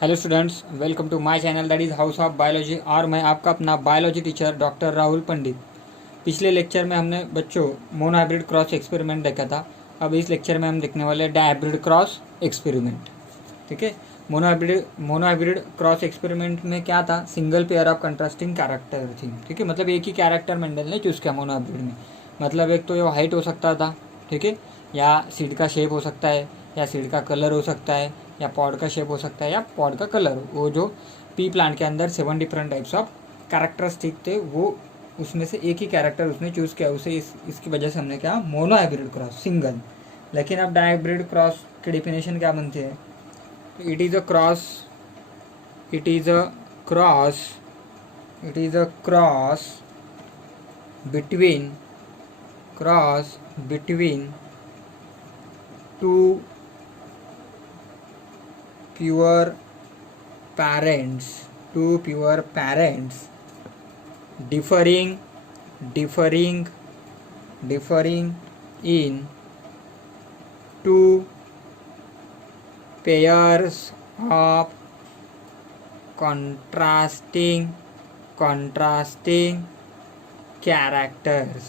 Hello students, welcome to my channel that is house of biology. और मैं आपका अपना biology teacher doctor Rahul Pandit. पिछले लेक्चर में हमने बच्चों मोनोहाइब्रिड क्रॉस एक्सपेरिमेंट देखा था। अब इस लेक्चर में हम देखने वाले हैं डायहाइब्रिड क्रॉस एक्सपेरिमेंट। ठीक है, मोनोहाइब्रिड क्रॉस एक्सपेरिमेंट में क्या था? Single pair of contrasting character थी। ठीक है, मतलब एक ही कैरेक्टर मेंडल ने चूज़ किया मोनोहाइब्रिड में। मतलब एक तो ये हाइट हो सकता था, ठीक है, या सीड का शेप हो सकता है, या सीड का कलर हो सकता है, या पॉड का शेप हो सकता है, या पॉड का कलर। वो जो पी प्लांट के अंदर 7 डिफरेंट टाइप्स ऑफ कैरेक्टरिस्टिक थे, वो उसमें से एक ही कैरेक्टर उसने चूज़ किया। उसे इसकी वजह से हमने क्या, मोनोहाइब्रिड क्रॉस, सिंगल। लेकिन अब डायहाइब्रिड क्रॉस की डेफिनेशन क्या बनती है? it is a cross it is a cross it is a between cross between two pure parents differing in two pairs of contrasting characters.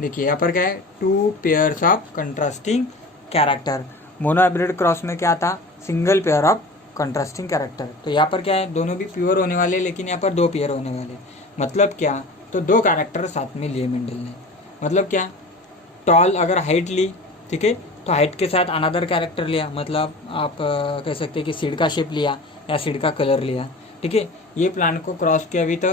देखिए यहाँ पर क्या है, 2 pairs of contrasting character. Monohybrid cross में क्या था? Single pair of contrasting character. तो यहाँ पर क्या है, दोनों भी प्योर होने वाले, लेकिन यहाँ पर 2 पेयर होने वाले। मतलब क्या? तो 2 कैरेक्टर साथ में लिए मेंडल ने। मतलब क्या? टॉल अगर हाइट ली, ठीक है, तो हाइट के साथ अनदर कैरेक्टर लिया। मतलब आप कह सकते हैं कि सीड का शेप लिया या सीड का कलर लिया। ठीक है, ये प्लांट को क्रॉस किया विथ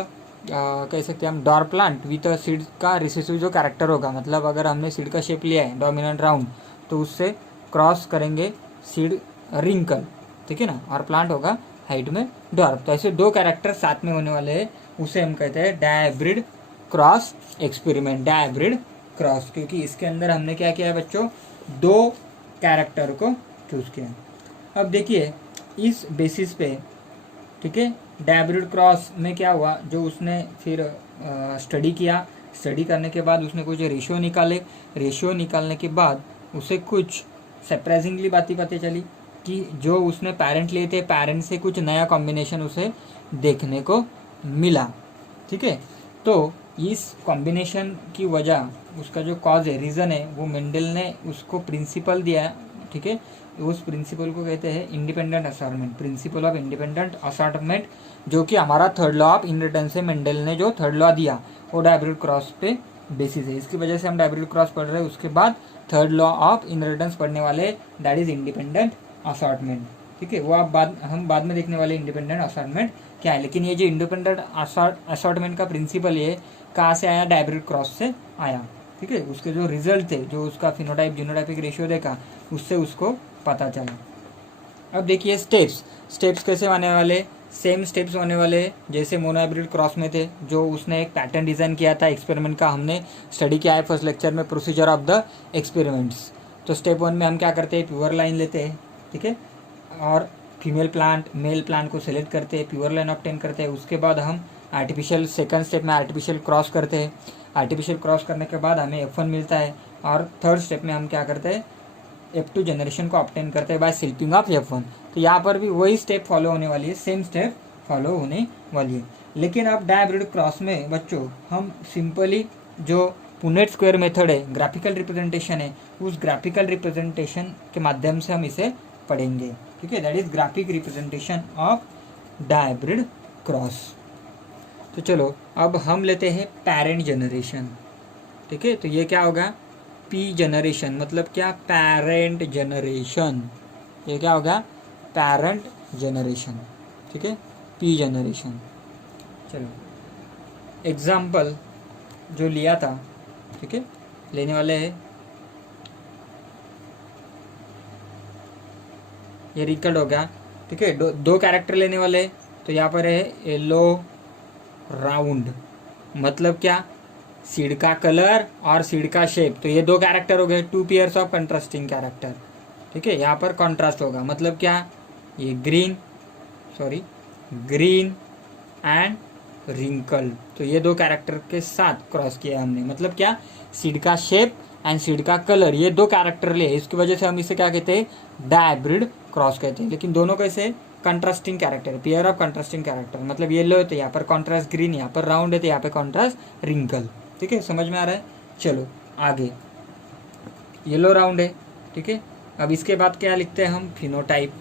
कह सकते हैं हम डॉर प्लांट विथ सीड का रिसेसिव जो कैरेक्टर होगा। मतलब अगर हमने सीड का शेप लिया है डोमिनेंट राउंड, तो उससे क्रॉस करेंगे सीड रिंकल, ठीक है ना, और प्लांट होगा हाइट में डॉर्फ। तो ऐसे 2 कैरेक्टर साथ में होने वाले हैं, उसे हम कहते हैं dihybrid cross experiment. Dihybrid cross, क्योंकि इसके अंदर हमने क्या किया है बच्चों, 2 कैरेक्टर को चूज़ किया। अब देखिए इस बेसिस पे, ठीक है, डायहाइब्रिड क्रॉस में क्या हुआ, जो उसने फिर स्टडी किया। स्टडी करने के बाद उसने कुछ रेशियो निकाले। रेशियो निकालने के बाद उसे कुछ सरप्राइजिंगली बातें पता चली कि जो उसने पेरेंट लिए थे, पेरेंट से कुछ नया कॉम्बिनेशन उसे देखने को मिला। ठीक है, तो इस कॉम्बिनेशन की वजह, उसका जो कॉज है, रीज़न है, वो मेंडल ने उसको प्रिंसिपल दिया। ठीक है, उस प्रिंसिपल को कहते हैं independent assortment, principle of independent assortment, जो कि हमारा थर्ड लॉ ऑफ इनहेरिटेंस है। मेंडल ने जो थर्ड लॉ दिया वो डायहाइब्रिड क्रॉस पे बेसिस है। इसकी वजह से हम डायहाइब्रिड क्रॉस पढ़ रहे हैं। उसके बाद थर्ड लॉ ऑफ इनहेरिटेंस पढ़ने वाले, दैट इज इंडिपेंडेंट असॉर्टमेंट। ठीक है, वो हम बाद में देखने वाले इंडिपेंडेंट असॉर्टमेंट क्या है। लेकिन ये जो इंडिपेंडेंट असॉर्टमेंट का प्रिंसिपल है, कहाँ से आया? डायहाइब्रिड क्रॉस से आया। ठीक है, उसके जो रिजल्ट थे, जो उसका फिनोटाइप जीनोटाइपिक रेशियो देखा, उससे उसको पता चला। अब देखिए स्टेप्स कैसे आने वाले? सेम स्टेप्स होने वाले जैसे मोनोहाइब्रिड क्रॉस में थे। जो उसने एक पैटर्न डिज़ाइन किया था एक्सपेरिमेंट का, हमने स्टडी किया है फर्स्ट लेक्चर में, प्रोसीजर ऑफ द एक्सपेरिमेंट्स। तो स्टेप 1 में हम क्या करते हैं, प्योर लाइन लेते हैं, ठीक है, और फीमेल प्लांट मेल प्लांट को सेलेक्ट करते हैं, प्योर लाइन ऑब्टेन करते हैं। उसके बाद हम आर्टिफिशियल, सेकंड स्टेप में आर्टिफिशियल क्रॉस करते हैं। आर्टिफिशियल क्रॉस करने के बाद हमें F1 मिलता है। और थर्ड स्टेप में हम क्या करते हैं, F2 जनरेशन को ऑब्टेन करते हैं बाय स्लिपिंग ऑफ F1। तो यहाँ पर भी वही स्टेप फॉलो होने वाली है, सेम स्टेप फॉलो होने वाली है। लेकिन अब डायहाइब्रिड क्रॉस में बच्चों हम सिंपली जो पुनेट स्क्वायर मेथड है, ग्राफिकल रिप्रेजेंटेशन है, उस ग्राफिकल रिप्रेजेंटेशन के माध्यम से हम इसे पढ़ेंगे। ठीक है, that is graphic representation of dihybrid cross. तो चलो अब हम लेते हैं पेरेंट जनरेशन। ठीक है, तो ये क्या होगा, पी जनरेशन। मतलब क्या? Parent generation. ये क्या होगा? Parent generation. ठीक है, पी जनरेशन। चलो एग्जाम्पल जो लिया था, ठीक है, लेने वाले हैं, ये रिकॉर्ड हो गया। ठीक है, दो कैरेक्टर लेने वाले। तो यहाँ पर है येलो राउंड। मतलब क्या? सीड का कलर और सीड का शेप। तो ये 2 कैरेक्टर हो गए, 2 पेयर्स ऑफ कंट्रास्टिंग कैरेक्टर। ठीक है, यहाँ पर कॉन्ट्रास्ट होगा। मतलब क्या? ये ग्रीन एंड रिंकल। तो ये 2 कैरेक्टर के साथ क्रॉस किया हमने। मतलब क्या? सीड का शेप एंड सीड का कलर, ये 2 कैरेक्टर लिए। इसकी वजह से हम इसे क्या कहते हैं? डायहाइब्रिड क्रॉस कहते हैं, लेकिन दोनों कैसे contrasting character, pair of contrasting character. मतलब येलो है तो यहाँ पर कॉन्ट्रास्ट ग्रीन, यहाँ पर राउंड है तो यहाँ पे कॉन्ट्रास्ट रिंकल। ठीक है, समझ में आ रहा है। चलो आगे, येलो राउंड है। ठीक है, अब इसके बाद क्या लिखते हैं हम, फिनोटाइप।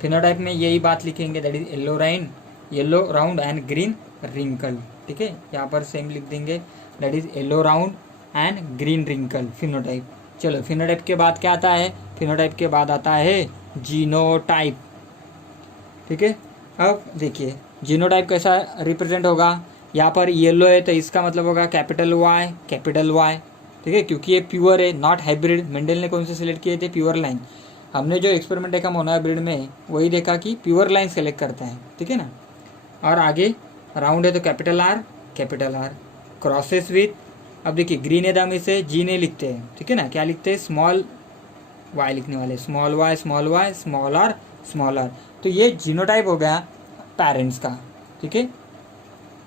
फिनोटाइप में यही बात लिखेंगे, that is yellow round and green wrinkle. ठीक है, यहाँ पर सेम लिख देंगे, that is yellow round and green wrinkle, phenotype. चलो फिनोटाइप के बाद क्या आता है, फिनोटाइप के बाद आता है जीनोटाइप। ठीक है, अब देखिए जीनोटाइप कैसा रिप्रेजेंट होगा, यहाँ पर येलो है तो इसका मतलब होगा कैपिटल वाई कैपिटल वाई। ठीक है, क्योंकि ये प्योर है, नॉट हाइब्रिड। मेंडल ने कौन से सिलेक्ट किए थे, प्योर लाइन। हमने जो एक्सपेरिमेंट देखा मोनो हाइब्रिड में, वही देखा कि प्योर लाइन सेलेक्ट करते हैं। ठीक है ना। और आगे राउंड है तो कैपिटल आर, क्रॉसेस विथ, अब देखिए ग्रीन है दाम इसे जी नहीं लिखते हैं। ठीक है ना, क्या लिखते हैं, स्मॉल वाई लिखने वाले, स्मॉल वाई स्मॉल आर। तो ये जीनोटाइप हो गया पेरेंट्स का। ठीक है,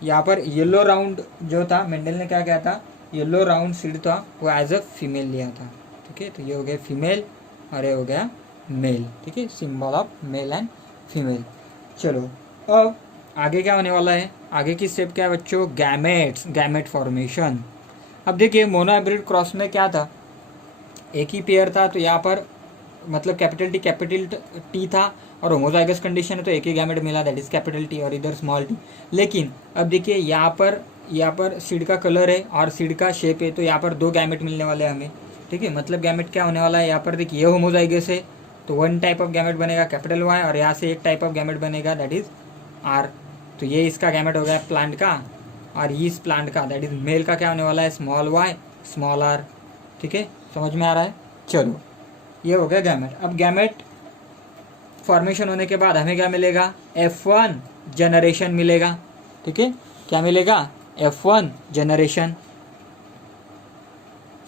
यहाँ पर येलो राउंड जो था, मेंडल ने क्या किया था, येलो राउंड सीड था वो एज अ फीमेल लिया था। ठीक है, तो ये हो गया फीमेल और ये हो गया मेल। ठीक है, symbol of male and female. चलो अब आगे क्या होने वाला है, आगे की स्टेप क्या है बच्चों, गैमेट फॉर्मेशन। अब देखिए मोनो हाइब्रिड क्रॉस में क्या था, एक ही पेयर था, तो यहाँ पर मतलब कैपिटल टी था, और होमोजाइगस कंडीशन है तो एक ही गैमेट मिला, दैट इज कैपिटल टी, और इधर स्मॉल टी। लेकिन अब देखिए यहाँ पर सीड का कलर है और सीड का शेप है, तो यहाँ पर 2 गैमेट मिलने वाले हैं हमें। ठीक है, मतलब गैमेट क्या होने वाला है, यहाँ पर देखिए ये होमोजाइगस है तो 1 टाइप ऑफ गैमेट बनेगा कैपिटल वाई, और यहाँ से एक टाइप ऑफ गैमेट बनेगा दैट इज आर। तो ये इसका गैमेट हो गया प्लांट का, और इस प्लांट का दैट इज मेल का क्या होने वाला है, स्मॉल वाई स्मॉल आर। ठीक है, समझ में आ रहा है। चलो ये हो गया गैमेट। अब गैमेट फॉर्मेशन होने के बाद हमें क्या मिलेगा, F1 जनरेशन मिलेगा। ठीक है, क्या मिलेगा, F1 generation.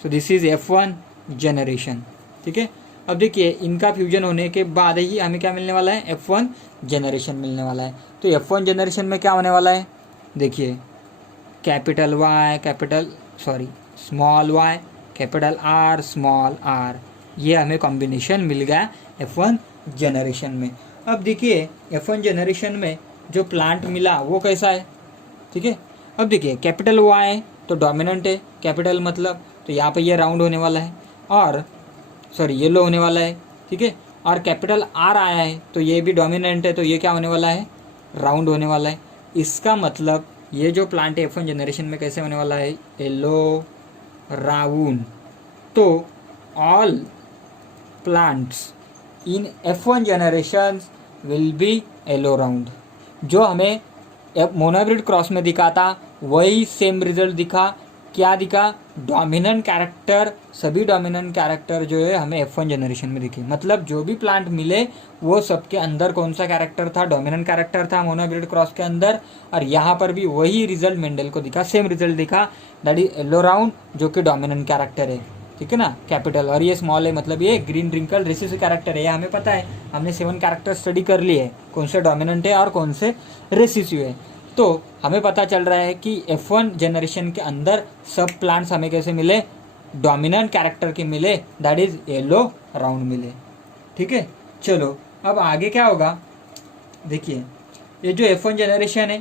So this is F1 generation. ठीक है, अब देखिए इनका फ्यूजन होने के बाद ही हमें क्या मिलने वाला है, F1 जनरेशन मिलने वाला है। तो F1 जनरेशन में क्या होने वाला है, देखिए small Y capital R small are, ये हमें कॉम्बिनेशन मिल गया F1 जनरेशन में। अब देखिए F1 जनरेशन में जो प्लांट मिला वो कैसा है। ठीक है, अब देखिए कैपिटल वाई तो डोमिनेंट है, कैपिटल मतलब तो यहाँ पे ये राउंड होने वाला है, और येलो होने वाला है। ठीक है, और कैपिटल आर आया है तो ये भी डोमिनेंट है, तो ये क्या होने वाला है, राउंड होने वाला है। इसका मतलब ये जो प्लांट है F1 जनरेशन में कैसे होने वाला है, येलो राउंड। तो all plants in F1 generations will be yellow round. जो हमें मोनो हाइब्रिड क्रॉस में दिखा था वही सेम रिजल्ट दिखा। क्या दिखा, डोमिनेंट कैरेक्टर, सभी डोमिनेंट कैरेक्टर जो है हमें F1 जनरेशन में दिखे। मतलब जो भी प्लांट मिले वो सबके अंदर कौन सा कैरेक्टर था, डोमिनेंट कैरेक्टर था मोनो हाइब्रिड क्रॉस के अंदर। और यहाँ पर भी वही रिजल्ट मेंडल को दिखा, सेम रिजल्ट दिखा, दैट इज येलो राउंड जो कि डोमिनेंट कैरेक्टर है। ठीक है ना, कैपिटल, और ये स्मॉल है मतलब ये ग्रीन रिंकल रिसेसिव कैरेक्टर है। ये हमें पता है, हमने 7 कैरेक्टर स्टडी कर लिए है, कौन से डोमिनेंट है और कौन से रिसेसिव है। तो हमें पता चल रहा है कि F1 जनरेशन के अंदर सब प्लांट्स हमें कैसे मिले, डोमिनेंट कैरेक्टर के मिले, दैट इज येलो राउंड मिले। ठीक है, चलो अब आगे क्या होगा, देखिए ये जो F1 जनरेशन है,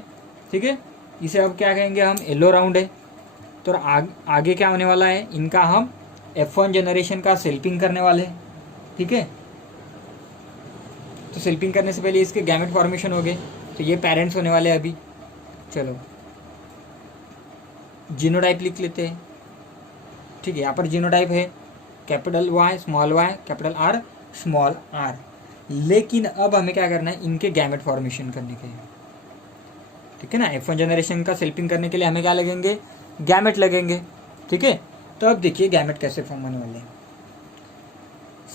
ठीक है, इसे अब क्या कहेंगे हम, येलो राउंड है। तो आगे क्या होने वाला है, इनका हम F1 जनरेशन का सेल्फिंग करने वाले हैं। ठीक है, तो सेल्फिंग करने से पहले इसके गैमेट फॉर्मेशन हो गए, तो ये पेरेंट्स होने वाले हैं अभी। चलो जीनोटाइप लिख लेते हैं। ठीक है, यहाँ पर जीनोटाइप है capital Y capital R small r. लेकिन अब हमें क्या करना है, इनके गैमेट फॉर्मेशन करने के। ठीक है ना, F1 जनरेशन का सेल्फिंग करने के लिए हमें क्या लगेंगे, गैमेट लगेंगे। ठीक है, तो अब देखिए गैमेट कैसे फॉर्म होने वाले हैं।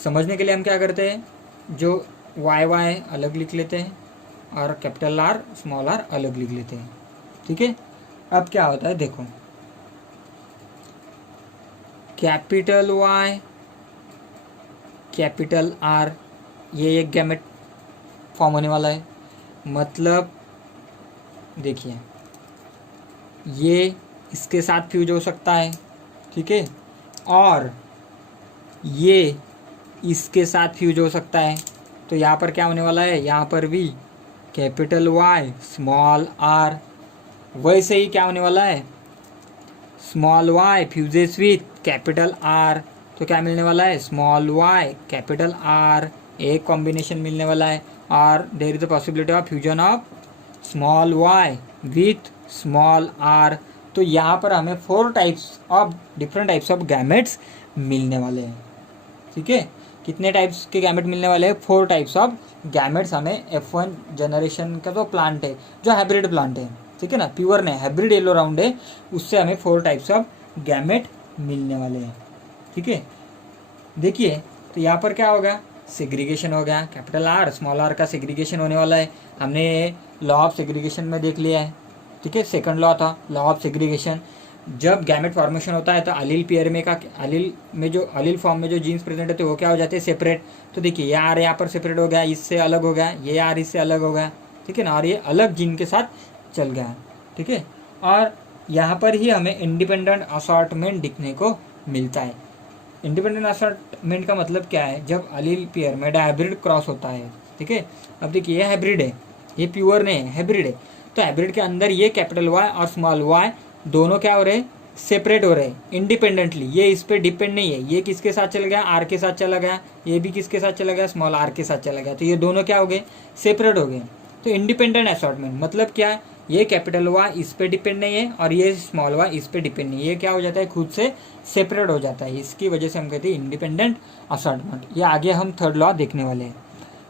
समझने के लिए हम क्या करते हैं, जो वाई अलग लिख लेते हैं और कैपिटल आर स्मॉल आर अलग लिख लेते हैं। ठीक है, अब क्या होता है देखो, कैपिटल वाई कैपिटल आर, ये एक गैमेट फॉर्म होने वाला है। मतलब देखिए ये इसके साथ फ्यूज हो सकता है। ठीक है, और ये इसके साथ फ्यूज हो सकता है। तो यहाँ पर क्या होने वाला है, यहाँ पर भी कैपिटल वाई स्मॉल आर। वैसे ही क्या होने वाला है, small y fuses with capital R, तो क्या मिलने वाला है, स्मॉल वाई कैपिटल आर, एक कॉम्बिनेशन मिलने वाला है। और there is the possibility of fusion of small y with small r. तो यहाँ पर हमें 4 types of different types of gametes मिलने वाले हैं। ठीक है, कितने टाइप्स के गैमेट मिलने वाले हैं, 4 टाइप्स ऑफ गैमेट्स हमें F1 जनरेशन का जो प्लांट है, जो हाइब्रिड प्लांट है, ठीक है ना, प्योर नहीं हाइब्रिड येलो राउंड है, उससे हमें 4 टाइप्स ऑफ गैमेट मिलने वाले हैं। ठीक है, देखिए तो यहाँ पर क्या होगा, सेग्रीगेशन हो गया, कैपिटल आर स्मॉल आर का सेग्रीगेशन होने वाला है। हमने लॉ ऑफ सेग्रीगेशन में देख लिया है। ठीक है, सेकंड लॉ था लॉ ऑफ सेग्रीगेशन। जब गैमेट फॉर्मेशन होता है तो अलील पेयर में का अलील फॉर्म में जो जीन्स प्रेजेंट होते हैं वो क्या हो जाते हैं, सेपरेट। तो देखिए ये आर यहाँ पर सेपरेट हो गया, इससे अलग हो गया, ये आर इससे अलग हो गया, ठीक है ना, और ये अलग जीन के साथ चल गया। ठीक है, और यहाँ पर ही हमें इंडिपेंडेंट असॉर्टमेंट दिखने को मिलता है। इंडिपेंडेंट असॉर्टमेंट का मतलब क्या है, जब अलील पेयर में हाइब्रिड क्रॉस होता है। ठीक है, अब देखिए ये हाइब्रिड है, ये प्योर नहीं है, हाइब्रिड है। तो हाइब्रिड के अंदर ये कैपिटल वाई और स्मॉल वाई दोनों क्या हो रहे हैं, सेपरेट हो रहे हैं इंडिपेंडेंटली। ये इस पे डिपेंड नहीं है, ये किसके साथ चला गया, आर के साथ चला गया, ये भी किसके साथ चला गया, स्मॉल आर के साथ चला गया। तो ये दोनों क्या हो गए, सेपरेट हो गए। तो इंडिपेंडेंट असॉर्टमेंट मतलब क्या है, ये कैपिटल वाई इस पे डिपेंड नहीं है और ये स्मॉल वाई इस पे डिपेंड नहीं है, ये क्या हो जाता है, खुद से सेपरेट हो जाता है। इसकी वजह से हम कहते हैं इंडिपेंडेंट असॉर्टमेंट। ये आगे हम थर्ड लॉ देखने वाले हैं।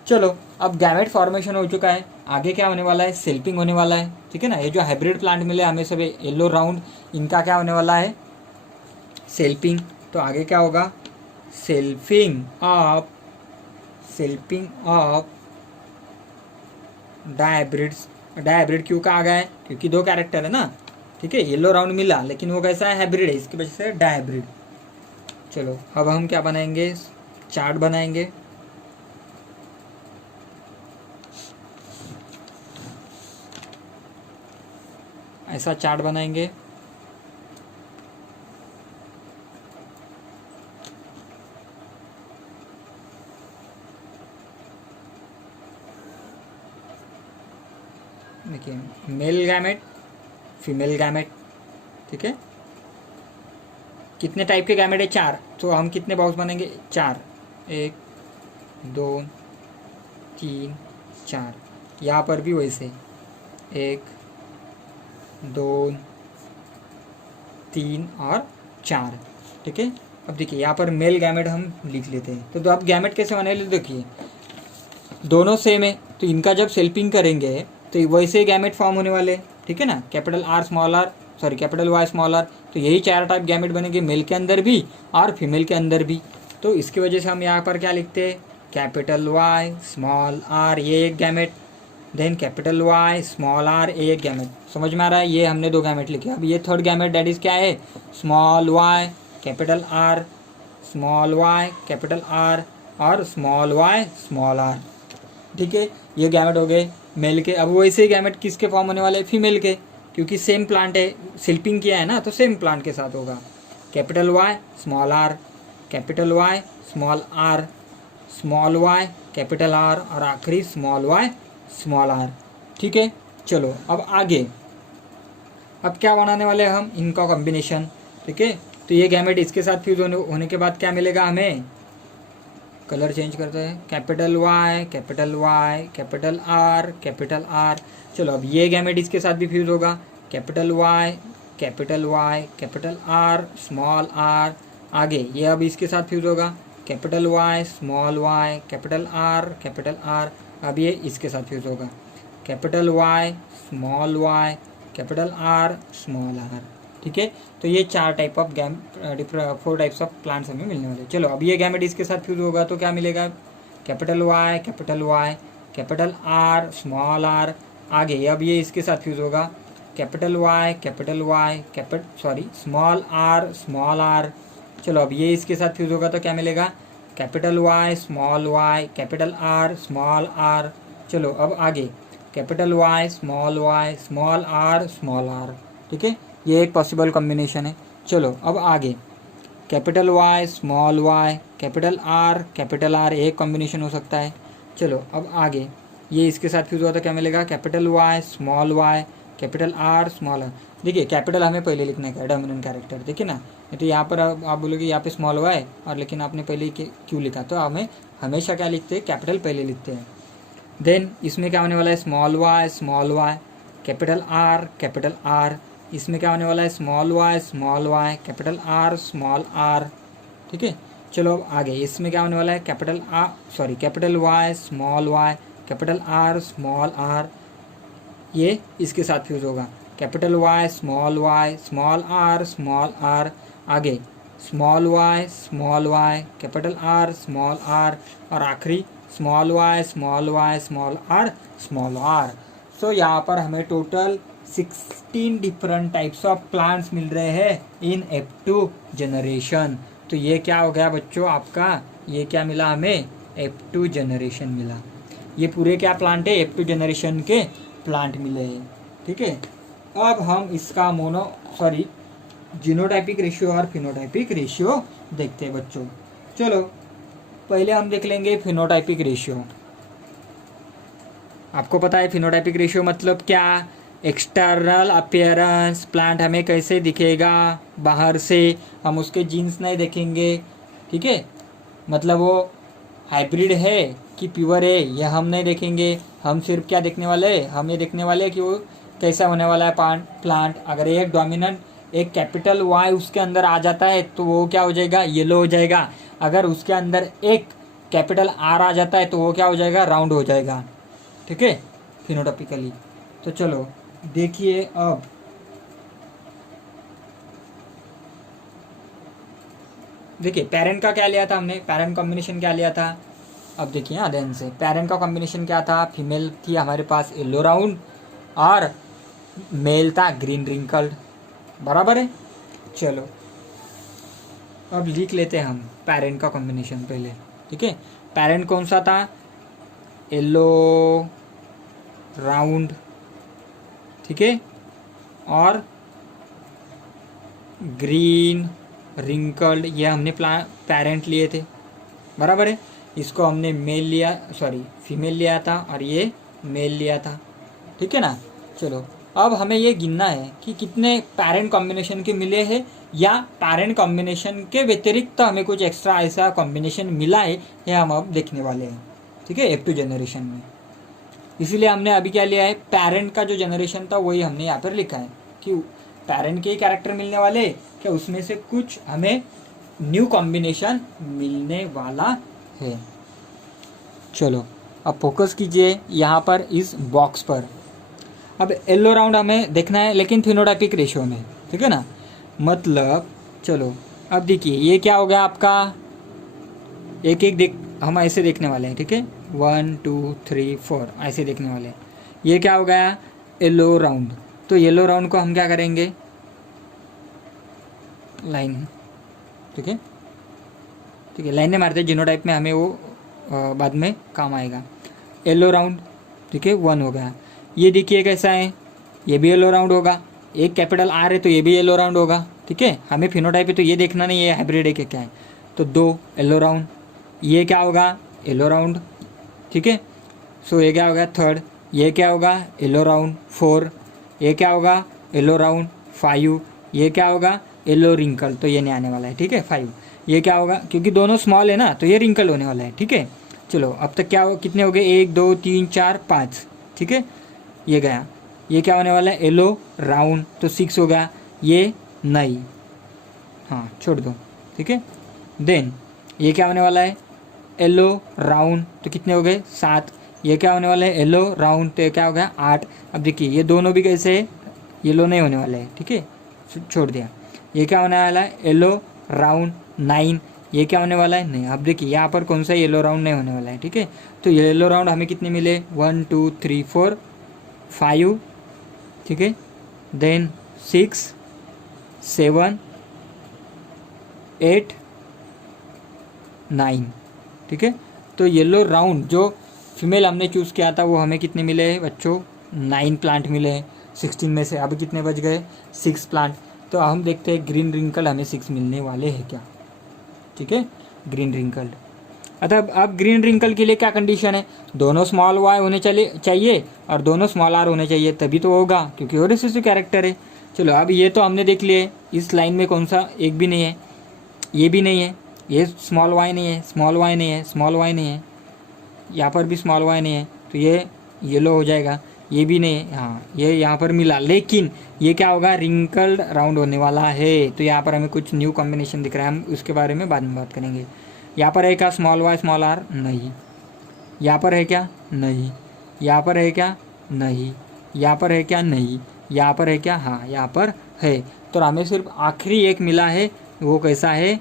चलो, अब गैमेट फॉर्मेशन हो चुका है, आगे क्या होने वाला है, सेल्फिंग होने वाला है। ठीक है ना, ये जो हाइब्रिड प्लांट मिले हमें सब येलो राउंड, इनका क्या होने वाला है, सेल्फिंग। तो आगे क्या होगा, सेल्फिंग ऑफ डायहाइब्रिड्स। डायहाइब्रिड क्यों कहा गया है, क्योंकि 2 कैरेक्टर है ना। ठीक है, येलो राउंड मिला लेकिन वो कैसा है, हाइब्रिड है, इसकी वजह से डायहाइब्रिड। चलो अब हम क्या बनाएंगे, चार्ट बनाएंगे। ऐसा चार्ट बनाएंगे। देखिए मेल गैमेट, फीमेल गैमेट। ठीक है, कितने टाइप के गैमेट है, 4। तो हम कितने बॉक्स बनेंगे, 4, 1 2 3 4। यहाँ पर भी वैसे 1 2 3 और 4। ठीक है, अब देखिए यहाँ पर मेल गैमेट हम लिख लेते हैं। तो अब गैमेट कैसे बनाए, देखिए दोनों सेम है, तो इनका जब सेल्फिंग करेंगे तो वैसे गैमेट फॉर्म होने वाले। ठीक है ना, capital R small are, sorry capital Y small r. तो यही 4 टाइप गैमेट बनेंगे, मेल के अंदर भी और फीमेल के अंदर भी। तो इसकी वजह से हम यहाँ पर क्या लिखते हैं, कैपिटल वाई स्मॉल आर, ये एक gamete, then capital Y small r, एक गैमेट। समझ में आ रहा है, ये हमने 2 गैमेट लिखे। अब ये थर्ड गैमेट डेट इज क्या है, small Y capital R, small Y capital R और स्मॉल वाई स्मॉल आर। ठीक है, ये गैमेट हो गए मेल के। अब वैसे ही गैमेट किसके फॉर्म होने वाले, फीमेल के, क्योंकि सेम प्लांट है, सेल्फिंग किया है ना, तो सेम प्लांट के साथ होगा। Capital Y small r, capital Y small are, small Y capital R और आखिरी स्मॉल वाई स्मॉल आर। ठीक है, चलो अब आगे, अब क्या बनाने वाले हैं हम, इनका कॉम्बिनेशन। ठीक है, तो ये गैमेट इसके साथ फ्यूज होने के बाद क्या मिलेगा हमें, कलर चेंज करते हैं, capital Y capital R capital R. चलो अब ये गैमेट इसके साथ भी फ्यूज होगा, capital Y capital R small are. आगे ये अब इसके साथ फ्यूज होगा, capital Y small Y capital R capital R. अब ये इसके साथ फ्यूज होगा, capital Y small Y capital R small r. ठीक है, तो ये 4 type of 4 types of plants हमें मिलने वाले। चलो अब ये गैमेट इसके साथ फ्यूज होगा तो क्या मिलेगा, capital Y capital R small are. आगे अब ये इसके साथ फ्यूज होगा, कैपिटल वाई स्मॉल आर। चलो अब ये इसके साथ फ्यूज होगा तो क्या मिलेगा, capital Y capital R small r. चलो अब आगे capital Y small are small r. ठीक है, ये एक पॉसिबल कॉम्बिनेशन है। चलो अब आगे capital Y small Y, capital R एक कॉम्बिनेशन हो सकता है। चलो अब आगे, ये इसके साथ फ्यूज हुआ तो क्या मिलेगा, capital Y, capital R, small r. देखिए कैपिटल हमें पहले लिखने का है डोमिनेंट कैरेक्टर, देखिए ना। नहीं तो यहाँ पर आप बोलोगे यहाँ पे स्मॉल वाई और लेकिन आपने पहले क्यों लिखा, तो हमें हमेशा क्या लिखते हैं, कैपिटल पहले लिखते हैं। देन इसमें क्या होने वाला है, स्मॉल वाई, कैपिटल आर। इसमें क्या होने वाला है, small Y, capital R, small r. ठीक है, चलो अब आगे, इसमें क्या होने वाला है, capital Y, capital R, small are. ये इसके साथ फ्यूज होगा, capital Y, small are, small are. आगे small Y, capital R, small R. और आखिरी small Y, small R. So यहाँ पर हमें total 16 different types of plants मिल रहे हैं इन F2 जनरेशन। तो ये क्या हो गया बच्चों आपका, ये क्या मिला हमें, F2 जनरेशन मिला। ये पूरे क्या प्लांट है, F2 जनरेशन के प्लांट मिले हैं। ठीक है, अब हम इसका जीनोटाइपिक रेशियो और फिनोटाइपिक रेशियो देखते हैं बच्चों। चलो पहले हम देख लेंगे फिनोटाइपिक रेशियो। आपको पता है फिनोटाइपिक रेशियो मतलब क्या, एक्सटर्नल अपीयरेंस, प्लांट हमें कैसे दिखेगा बाहर से, हम उसके जीन्स नहीं देखेंगे। ठीक है, मतलब वो हाइब्रिड है कि प्योर है यह हम नहीं देखेंगे, हम सिर्फ क्या देखने वाले हैं, हम ये देखने वाले हैं कि वो कैसा होने वाला है प्लांट। अगर एक डोमिनेंट एक कैपिटल वाई उसके अंदर आ जाता है तो वो क्या हो जाएगा, येलो हो जाएगा। अगर उसके अंदर एक कैपिटल आर आ जाता है तो वो क्या हो जाएगा, राउंड हो जाएगा। ठीक है, फिनोटाइपिकली। तो चलो देखिए, अब देखिए पेरेंट का क्या लिया था हमने, पेरेंट कॉम्बिनेशन क्या लिया था। अब देखिए ध्यान से, पेरेंट का कॉम्बिनेशन क्या था, फीमेल थी हमारे पास येलो राउंड और मेल था ग्रीन रिंकल्ड, बराबर है। चलो अब लिख लेते हैं हम पेरेंट का कॉम्बिनेशन पहले। ठीक है, पेरेंट कौन सा था, येलो राउंड, ठीक है, और ग्रीन रिंकल्ड, ये हमने पेरेंट लिए थे, बराबर है। इसको हमने फीमेल लिया था और ये मेल लिया था। ठीक है ना। चलो अब हमें ये गिनना है कि कितने पेरेंट कॉम्बिनेशन के मिले हैं, या पेरेंट कॉम्बिनेशन के व्यतिरिक्त हमें कुछ एक्स्ट्रा ऐसा कॉम्बिनेशन मिला है, ये हम अब देखने वाले हैं। ठीक है, F2 जनरेशन में। इसीलिए हमने अभी क्या लिया है, पेरेंट का जो जनरेशन था वही हमने यहाँ पर लिखा है कि पेरेंट के कैरेक्टर मिलने वाले, क्या उसमें से कुछ हमें न्यू कॉम्बिनेशन मिलने वाला है। चलो अब फोकस कीजिए यहाँ पर इस बॉक्स पर। अब येलो राउंड हमें देखना है लेकिन फिनोटाइपिक रेशियो में, ठीक है ना। मतलब चलो अब देखिए ये क्या हो गया आपका, एक एक हम ऐसे देखने वाले हैं। ठीक है, 1 2 3 4 ऐसे देखने वाले हैं। ये क्या हो गया, येलो राउंड। तो येलो राउंड को हम क्या करेंगे, लाइन। ठीक है, लाइन में मारते हैं, जीनोटाइप में हमें वो बाद में काम आएगा। येलो राउंड, ठीक है, 1 हो गया। ये देखिए कैसा है, ये भी येलो राउंड होगा, एक कैपिटल आर है तो ये भी येलो राउंड होगा। ठीक है, हमें फिनोटाइप है तो ये देखना नहीं है हाइब्रिड है क्या है। तो 2 येलो राउंड, ये क्या होगा, येलो राउंड। ठीक है, सो ये क्या होगा, 3rd। ये क्या होगा, येलो राउंड। 4, ये क्या होगा, येलो राउंड। 5, ये क्या होगा, येलो रिंकल, तो ये नहीं आने वाला है। ठीक है, 5 ये क्या होगा, क्योंकि दोनों स्मॉल है ना तो ये रिंकल होने वाला है। ठीक है, चलो अब तक क्या कितने हो गए, 1 2 3 4 5। ठीक है, ये गया। ये क्या होने वाला है, येलो राउंड, तो 6 हो गया। ये नहीं, हाँ छोड़ दो। ठीक है, देन ये क्या होने वाला है, येलो राउंड, तो कितने हो गए, 7। ये क्या होने वाला है, येलो राउंड, तो ये क्या हो गया, 8। अब देखिए ये दोनों भी कैसे येलो नहीं होने वाले हैं। ठीक है, छोड़ दिया। ये क्या होने वाला है, येलो राउंड 9। ये क्या होने वाला है, नहीं। अब देखिए यहाँ पर कौन सा येलो राउंड नहीं होने वाला है। ठीक है, तो येलो राउंड हमें कितने मिले, 1 2 3 4 5। ठीक है, देन 6 7 8 9। ठीक है, तो येलो राउंड जो फीमेल हमने चूज़ किया था वो हमें कितने मिले हैं बच्चों, 9 प्लांट मिले हैं 16 में से। अभी कितने बच गए, 6 प्लांट। तो हम देखते हैं ग्रीन रिंकल हमें 6 मिलने वाले हैं क्या। ठीक है, ग्रीन रिंकल्ड। अतः अब ग्रीन रिंकल के लिए क्या कंडीशन है, दोनों स्मॉल वाई होने चाहिए और दोनों स्मॉल आर होने चाहिए, तभी तो होगा, क्योंकि वो रिसेसिव कैरेक्टर है। चलो अब ये तो हमने देख लिए, इस लाइन में कौन सा एक भी नहीं है, ये भी नहीं है, ये स्मॉल वाई नहीं है, स्मॉल वाई नहीं है, स्मॉल वाई नहीं है, यहाँ पर भी स्मॉल वाई नहीं है, तो ये येलो हो जाएगा, ये भी नहीं है, हाँ ये यहाँ पर मिला, लेकिन ये क्या होगा, रिंकल्ड राउंड होने वाला है। तो यहाँ पर हमें कुछ न्यू कॉम्बिनेशन दिख रहा है, हम उसके बारे में बाद में बात करेंगे। यहाँ पर है क्या स्मॉल वाई स्मॉल आर, नहीं। यहाँ पर है क्या, नहीं। यहाँ पर है क्या, नहीं। यहाँ पर है क्या, नहीं। यहाँ पर है क्या, हाँ यहाँ पर है। तो हमें सिर्फ आखिरी एक मिला है, वो कैसा है,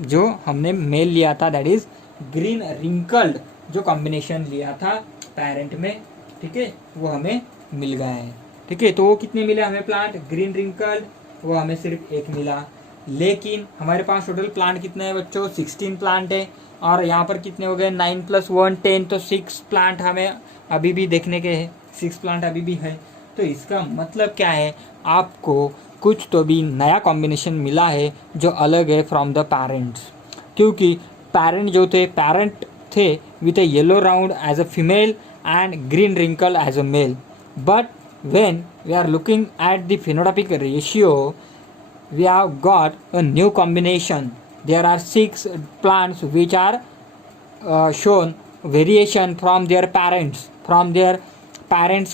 जो हमने मेल लिया था, दैट इज ग्रीन रिंकल्ड, जो कॉम्बिनेशन लिया था पेरेंट में, ठीक है, वो हमें मिल गया है। ठीक है, तो वो कितने मिले हमें प्लांट, ग्रीन रिंकल्ड, वो हमें सिर्फ एक मिला। लेकिन हमारे पास टोटल प्लांट कितने हैं बच्चों, 16 प्लांट है, और यहाँ पर कितने हो गए, 9 + 1 10, तो 6 प्लांट हमें अभी भी देखने के हैं, 6 प्लांट अभी भी है। तो इसका मतलब क्या है, आपको कुछ तो भी नया कॉम्बिनेशन मिला है जो अलग है फ्रॉम द पेरेंट्स, क्योंकि पेरेंट थे with a yellow round as a female and green wrinkle as a male, but when we are looking at the phenotypic ratio, we have got a new combination. There are 6 plants which are shown variation from their parents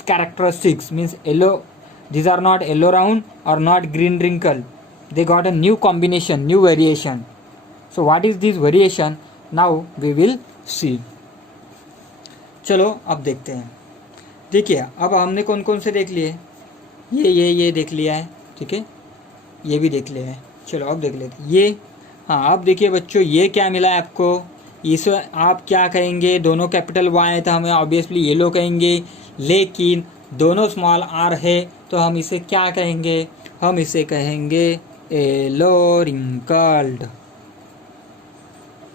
characteristics, means yellow, these are not yellow round or not green wrinkle, they got a new combination, new variation. So what is this variation, now we will see. चलो अब देखते हैं। देखिए अब हमने कौन कौन से देख लिए, ये देख लिया है, ठीक है, ये भी देख लिया है। चलो अब देख लेते ये, हाँ अब देखिए बच्चों, ये क्या मिला है आपको, इस आप क्या कहेंगे, दोनों कैपिटल वाई है तो हमें ऑब्वियसली येलो कहेंगे, लेकिन दोनों स्मॉल आर है तो हम इसे क्या कहेंगे, हम इसे कहेंगे येलो रिंकल्ड।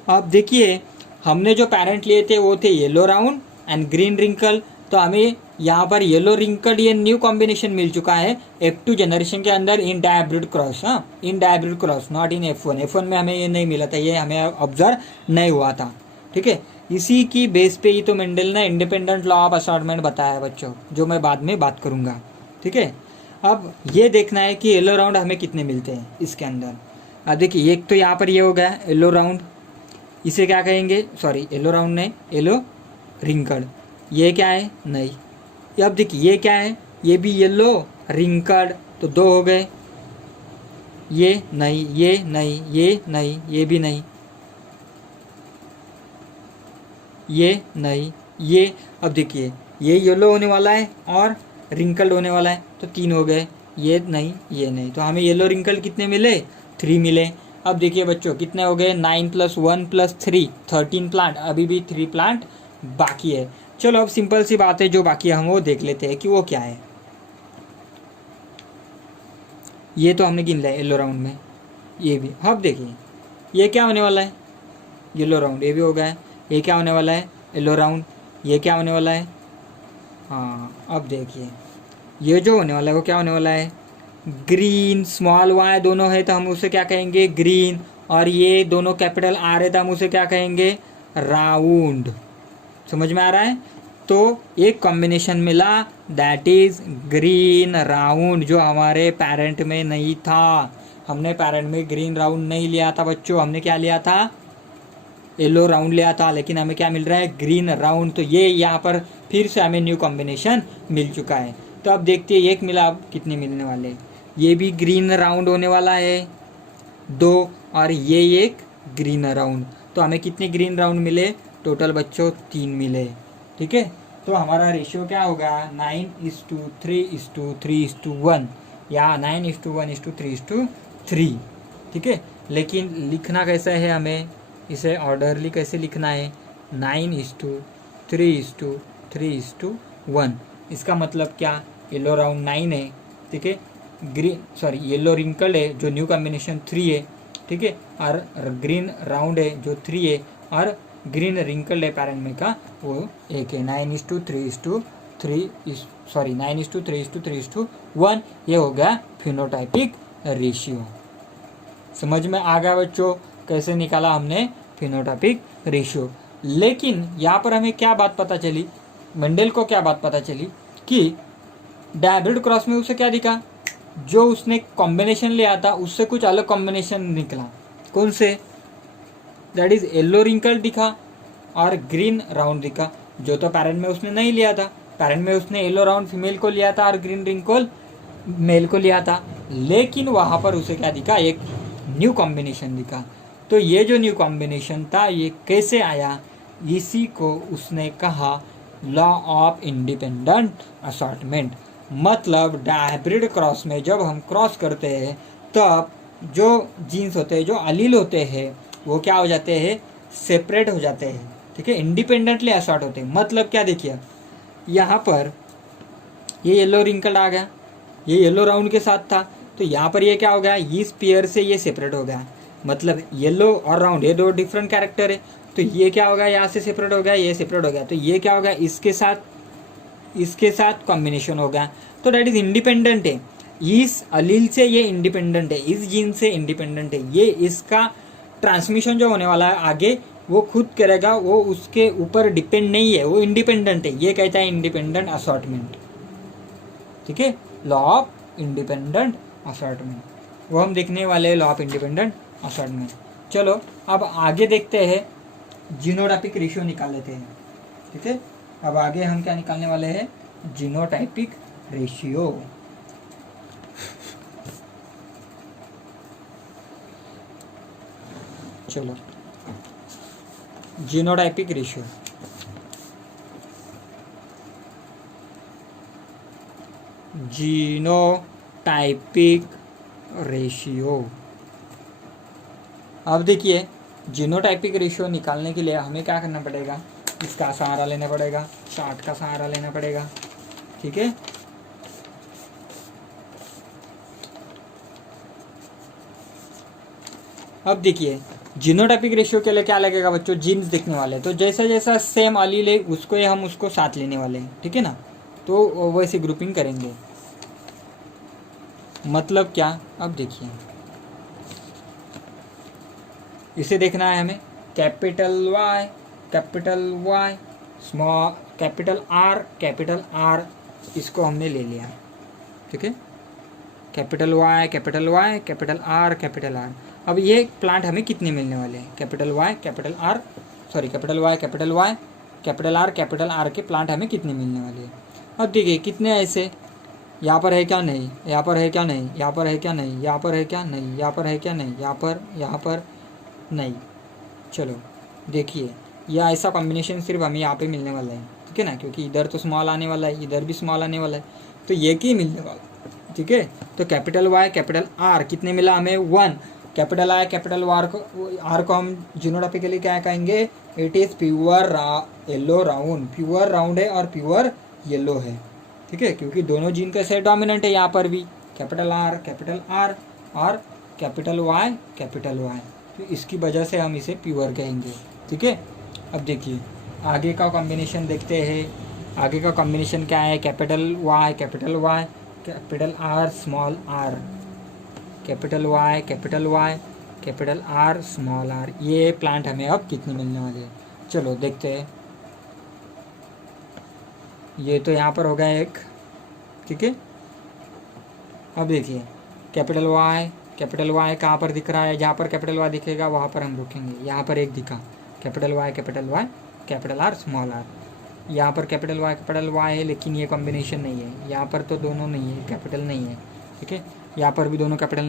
अब देखिए हमने जो पेरेंट लिए थे वो थे yellow round and green wrinkle, तो हमें यहाँ पर येलो रिंकल ये न्यू कॉम्बिनेशन मिल चुका है F2 जनरेशन के अंदर इन डायब्रिड क्रॉस, हाँ इन dihybrid cross, not in F1 में हमें ये नहीं मिला था, ये हमें ऑब्जर्व नहीं हुआ था। ठीक है, इसी की बेस पे ही तो मेंडल ने इंडिपेंडेंट लॉ ऑफ असॉर्टमेंट बताया बच्चों, जो मैं बाद में बात करूंगा। ठीक है, अब ये देखना है कि येलो राउंड हमें कितने मिलते हैं इसके अंदर। अब देखिए एक तो यहाँ पर ये हो गया येलो राउंड, इसे क्या कहेंगे, सॉरी येलो राउंड नहीं, येलो रिंकल्ड। ये क्या है, नहीं। अब देखिए ये क्या है, ये भी येलो रिंकल्ड, तो 2 हो गए, ये नहीं, ये नहीं, ये नहीं, ये भी नहीं, ये नहीं, ये। अब देखिए ये येलो होने वाला है और रिंकल्ड होने वाला है, तो 3 हो गए, ये नहीं, ये नहीं, तो हमें येलो रिंकल्ड कितने मिले, 3 मिले। अब देखिए बच्चों कितने हो गए, 9 + 1 + 3 13 प्लांट, अभी भी 3 प्लांट बाकी है। चलो अब सिंपल सी बात है, जो बाकी हम वो देख लेते हैं कि वो क्या है। ये तो हमने गिन लिया येलो राउंड में, ये भी। अब देखिए ये क्या होने वाला है, येलो राउंड, ये भी हो गया है। ये क्या होने वाला है, येलो राउंड, ये क्या होने वाला है, हाँ अब देखिए ये जो होने वाला है वो क्या होने वाला है, ग्रीन, स्मॉल वाई दोनों है तो हम उसे क्या कहेंगे, ग्रीन, और ये दोनों कैपिटल आर है तो हम उसे क्या कहेंगे, राउंड। समझ में आ रहा है, तो एक कॉम्बिनेशन मिला, दैट इज ग्रीन राउंड, जो हमारे पेरेंट में नहीं था। हमने पेरेंट में ग्रीन राउंड नहीं लिया था बच्चों, हमने क्या लिया था, येलो राउंड लिया था, लेकिन हमें क्या मिल रहा है, ग्रीन राउंड। तो ये यहाँ पर फिर से हमें न्यू कॉम्बिनेशन मिल चुका है। तो अब देखते हैं एक मिला, अब कितने मिलने वाले, ये भी ग्रीन राउंड होने वाला है 2, और ये एक ग्रीन राउंड, तो हमें कितने ग्रीन राउंड मिले, टोटल बच्चों 3 मिले। ठीक है, तो हमारा रेशियो क्या होगा, 9:3:3:1, या 9:1:3:3। ठीक है, लेकिन लिखना कैसा है, हमें इसे ऑर्डरली कैसे लिखना है, 9:3:3:1। इसका मतलब क्या, येलो राउंड 9 है, ठीक है, येलो रिंकल है जो न्यू कॉम्बिनेशन 3 है, ठीक है, और ग्रीन राउंड है जो 3 है, और ग्रीन रिंकल है पेरेंट में का वो 1 है। 9:3:3:1, ये हो गया फिनोटाइपिक रेशियो। समझ में आ गया बच्चों। कैसे निकाला हमने? Phenotypic ratio. लेकिन यहाँ पर हमें क्या बात पता चली, मेंडल को क्या बात पता चली कि डायब्रिड क्रॉस में उसे क्या दिखा, जो उसने कॉम्बिनेशन लिया था उससे कुछ अलग कॉम्बिनेशन निकला। कौन से? दैट इज येलो रिंकल दिखा और ग्रीन राउंड दिखा, जो तो पैरेंट में उसने नहीं लिया था। पैरेंट में उसने येलो राउंड फीमेल को लिया था और ग्रीन रिंकल मेल को लिया था। लेकिन वहाँ पर उसे क्या दिखा? एक न्यू कॉम्बिनेशन दिखा। तो ये जो न्यू कॉम्बिनेशन था ये कैसे आया? इसी को उसने कहा लॉ ऑफ इंडिपेंडेंट असॉर्टमेंट। मतलब डायब्रिड क्रॉस में जब हम क्रॉस करते हैं तब जो जीन्स होते हैं, जो अलील होते हैं, वो क्या हो जाते हैं? सेपरेट हो जाते हैं, ठीक है, इंडिपेंडेंटली असॉर्ट होते हैं। मतलब क्या? देखिए यहाँ पर ये येलो रिंकल आ गया, ये येलो राउंड के साथ था, तो यहाँ पर ये क्या हो गया? इस पेयर से ये सेपरेट हो गया। मतलब येलो और राउंड ये दो डिफरेंट कैरेक्टर है, तो ये क्या होगा? यहाँ से सेपरेट हो गया, ये सेपरेट हो गया, तो ये क्या हो गया? इसके साथ कॉम्बिनेशन हो गया, तो दैट इज इंडिपेंडेंट है। इस अलील से ये इंडिपेंडेंट है, इस जीन से इंडिपेंडेंट है। ये इसका ट्रांसमिशन जो होने वाला है आगे वो खुद करेगा, वो उसके ऊपर डिपेंड नहीं है, वो इंडिपेंडेंट है। ये कहता है इंडिपेंडेंट असॉर्टमेंट, ठीक है, लॉ ऑफ इंडिपेंडेंट असॉर्टमेंट। वो हम देखने वाले हैं, लॉ ऑफ इंडिपेंडेंट असॉर्टमेंट। चलो अब आगे देखते हैं, जीनोटाइपिक रेशियो निकाल लेते हैं, ठीक है। अब आगे हम क्या निकालने वाले हैं? Genotypic ratio. चलो जीनोटाइपिक रेशियो, जीनोटाइपिक रेशियो। अब देखिए जीनोटाइपिक रेशियो निकालने के लिए हमें क्या करना पड़ेगा? इसका सहारा लेना पड़ेगा, चार्ट का सहारा लेना पड़ेगा, ठीक है। अब देखिए जीनोटाइपिक रेशियो के लिए क्या लगेगा बच्चों? जीन्स दिखने वाले, तो जैसा जैसा सेम अलील है उसको हम उसको साथ लेने वाले हैं, ठीक है ना। तो वैसे ग्रुपिंग करेंगे। मतलब क्या? अब देखिए इसे देखना है हमें, capital Y small capital R, इसको हमने ले लिया, ठीक है। Capital Y capital R. अब ये प्लांट हमें कितने मिलने वाले हैं? Capital Y capital R capital R के प्लांट हमें कितने मिलने वाले हैं? अब देखिए कितने ऐसे, यहाँ पर है क्या? नहीं। यहाँ पर है क्या? नहीं। यहाँ पर है क्या? नहीं। यहाँ पर है क्या? नहीं। यहाँ पर है क्या? नहीं। यहाँ पर नहीं। चलो देखिए यह ऐसा कॉम्बिनेशन सिर्फ हमें यहाँ पे मिलने वाला है, ठीक है ना, क्योंकि इधर तो स्मॉल आने वाला है, इधर भी स्मॉल आने वाला है, तो ये की मिलने वाला, ठीक है। तो कैपिटल वाई कैपिटल आर कितने मिला हमें? 1। कैपिटल आई कैपिटल आर को हम जीनोटाइपिकली क्या कहेंगे? It is pure yellow round. Pure round है और प्योर येलो है, ठीक है, क्योंकि दोनों जीन का सेट डोमिनेंट है। यहाँ पर भी कैपिटल आर और कैपिटल वाई, तो इसकी वजह से हम इसे प्योर कहेंगे, ठीक है। अब देखिए आगे का कॉम्बिनेशन देखते हैं। आगे का कॉम्बिनेशन क्या है? Capital Y capital R small r, capital Y capital R small are. ये प्लांट हमें अब कितने मिलने वाले हैं? चलो देखते हैं। ये तो यहाँ पर होगा एक, ठीक है। अब देखिए कैपिटल वाई कहाँ पर दिख रहा है? जहाँ पर कैपिटल वाई दिखेगा वहाँ पर हम रुकेंगे। यहाँ पर एक दिखा, capital Y capital R small r. यहाँ पर कैपिटल वाई है, लेकिन ये कॉम्बिनेशन नहीं है। यहाँ पर तो दोनों नहीं है, कैपिटल नहीं है, ठीक है। यहाँ पर भी दोनों कैपिटल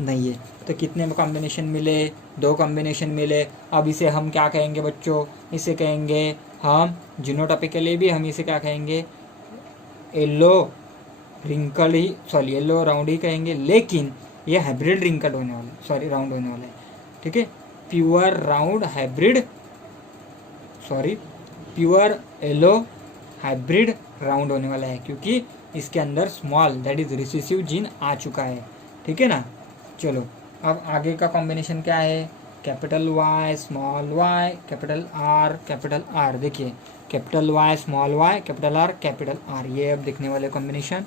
नहीं है। तो कितने कॉम्बिनेशन मिले? 2 कॉम्बिनेशन मिले। अब इसे हम क्या कहेंगे बच्चों? इसे कहेंगे हम जीनोटाइपिकली भी हम इसे क्या कहेंगे? येलो राउंड ही कहेंगे, लेकिन ये हाइब्रिड रिंकल होने वाला, राउंड होने वाला है, ठीक है। प्योर येलो हाइब्रिड राउंड होने वाला है, क्योंकि इसके अंदर small that is recessive gene आ चुका है, ठीक है ना। चलो अब आगे का कॉम्बिनेशन क्या है? Capital Y small Y capital R. देखिए capital Y small Y capital R, ये अब दिखने वाले combination.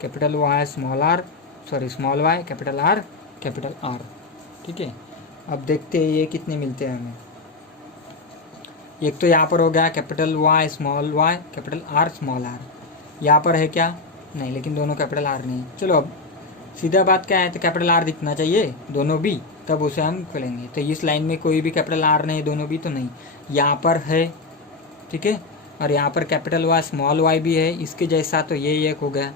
Capital Y small are sorry small Y capital R capital R. ठीक है, अब देखते हैं ये कितने मिलते हैं हमें। एक तो यहाँ पर हो गया capital Y capital R small r. यहाँ पर है क्या? नहीं, लेकिन दोनों कैपिटल आर नहीं। चलो अब सीधा बात क्या है, तो कैपिटल आर दिखना चाहिए दोनों भी, तब उसे हम खोलेंगे। तो इस लाइन में कोई भी कैपिटल आर नहीं, दोनों भी तो नहीं। यहाँ पर है, ठीक है, और यहाँ पर कैपिटल वाई स्मॉल वाई भी है इसके जैसा, तो ये एक हो गया।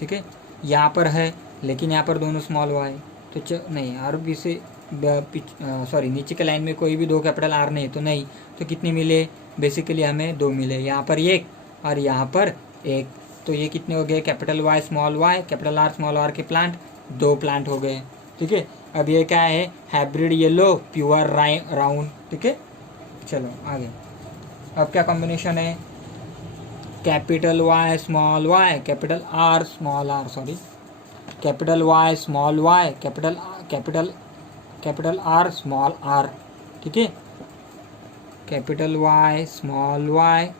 ठीक है, यहाँ पर है लेकिन यहाँ पर दोनों स्मॉल वाई, तो नहीं, और भी से सॉरी नीचे के लाइन में कोई भी दो कैपिटल आर नहीं, तो नहीं। तो कितने मिले? बेसिकली हमें दो मिले, यहाँ पर एक और यहाँ पर एक। तो ये कितने हो गए? Capital Y capital R small r के प्लांट, दो प्लांट हो गए। ठीक है, अब ये क्या है? Hybrid yellow pure round. ठीक है, चलो आगे। अब क्या कॉम्बिनेशन है? Capital Y capital R small are, sorry capital Y capital R small r. ठीक है, capital Y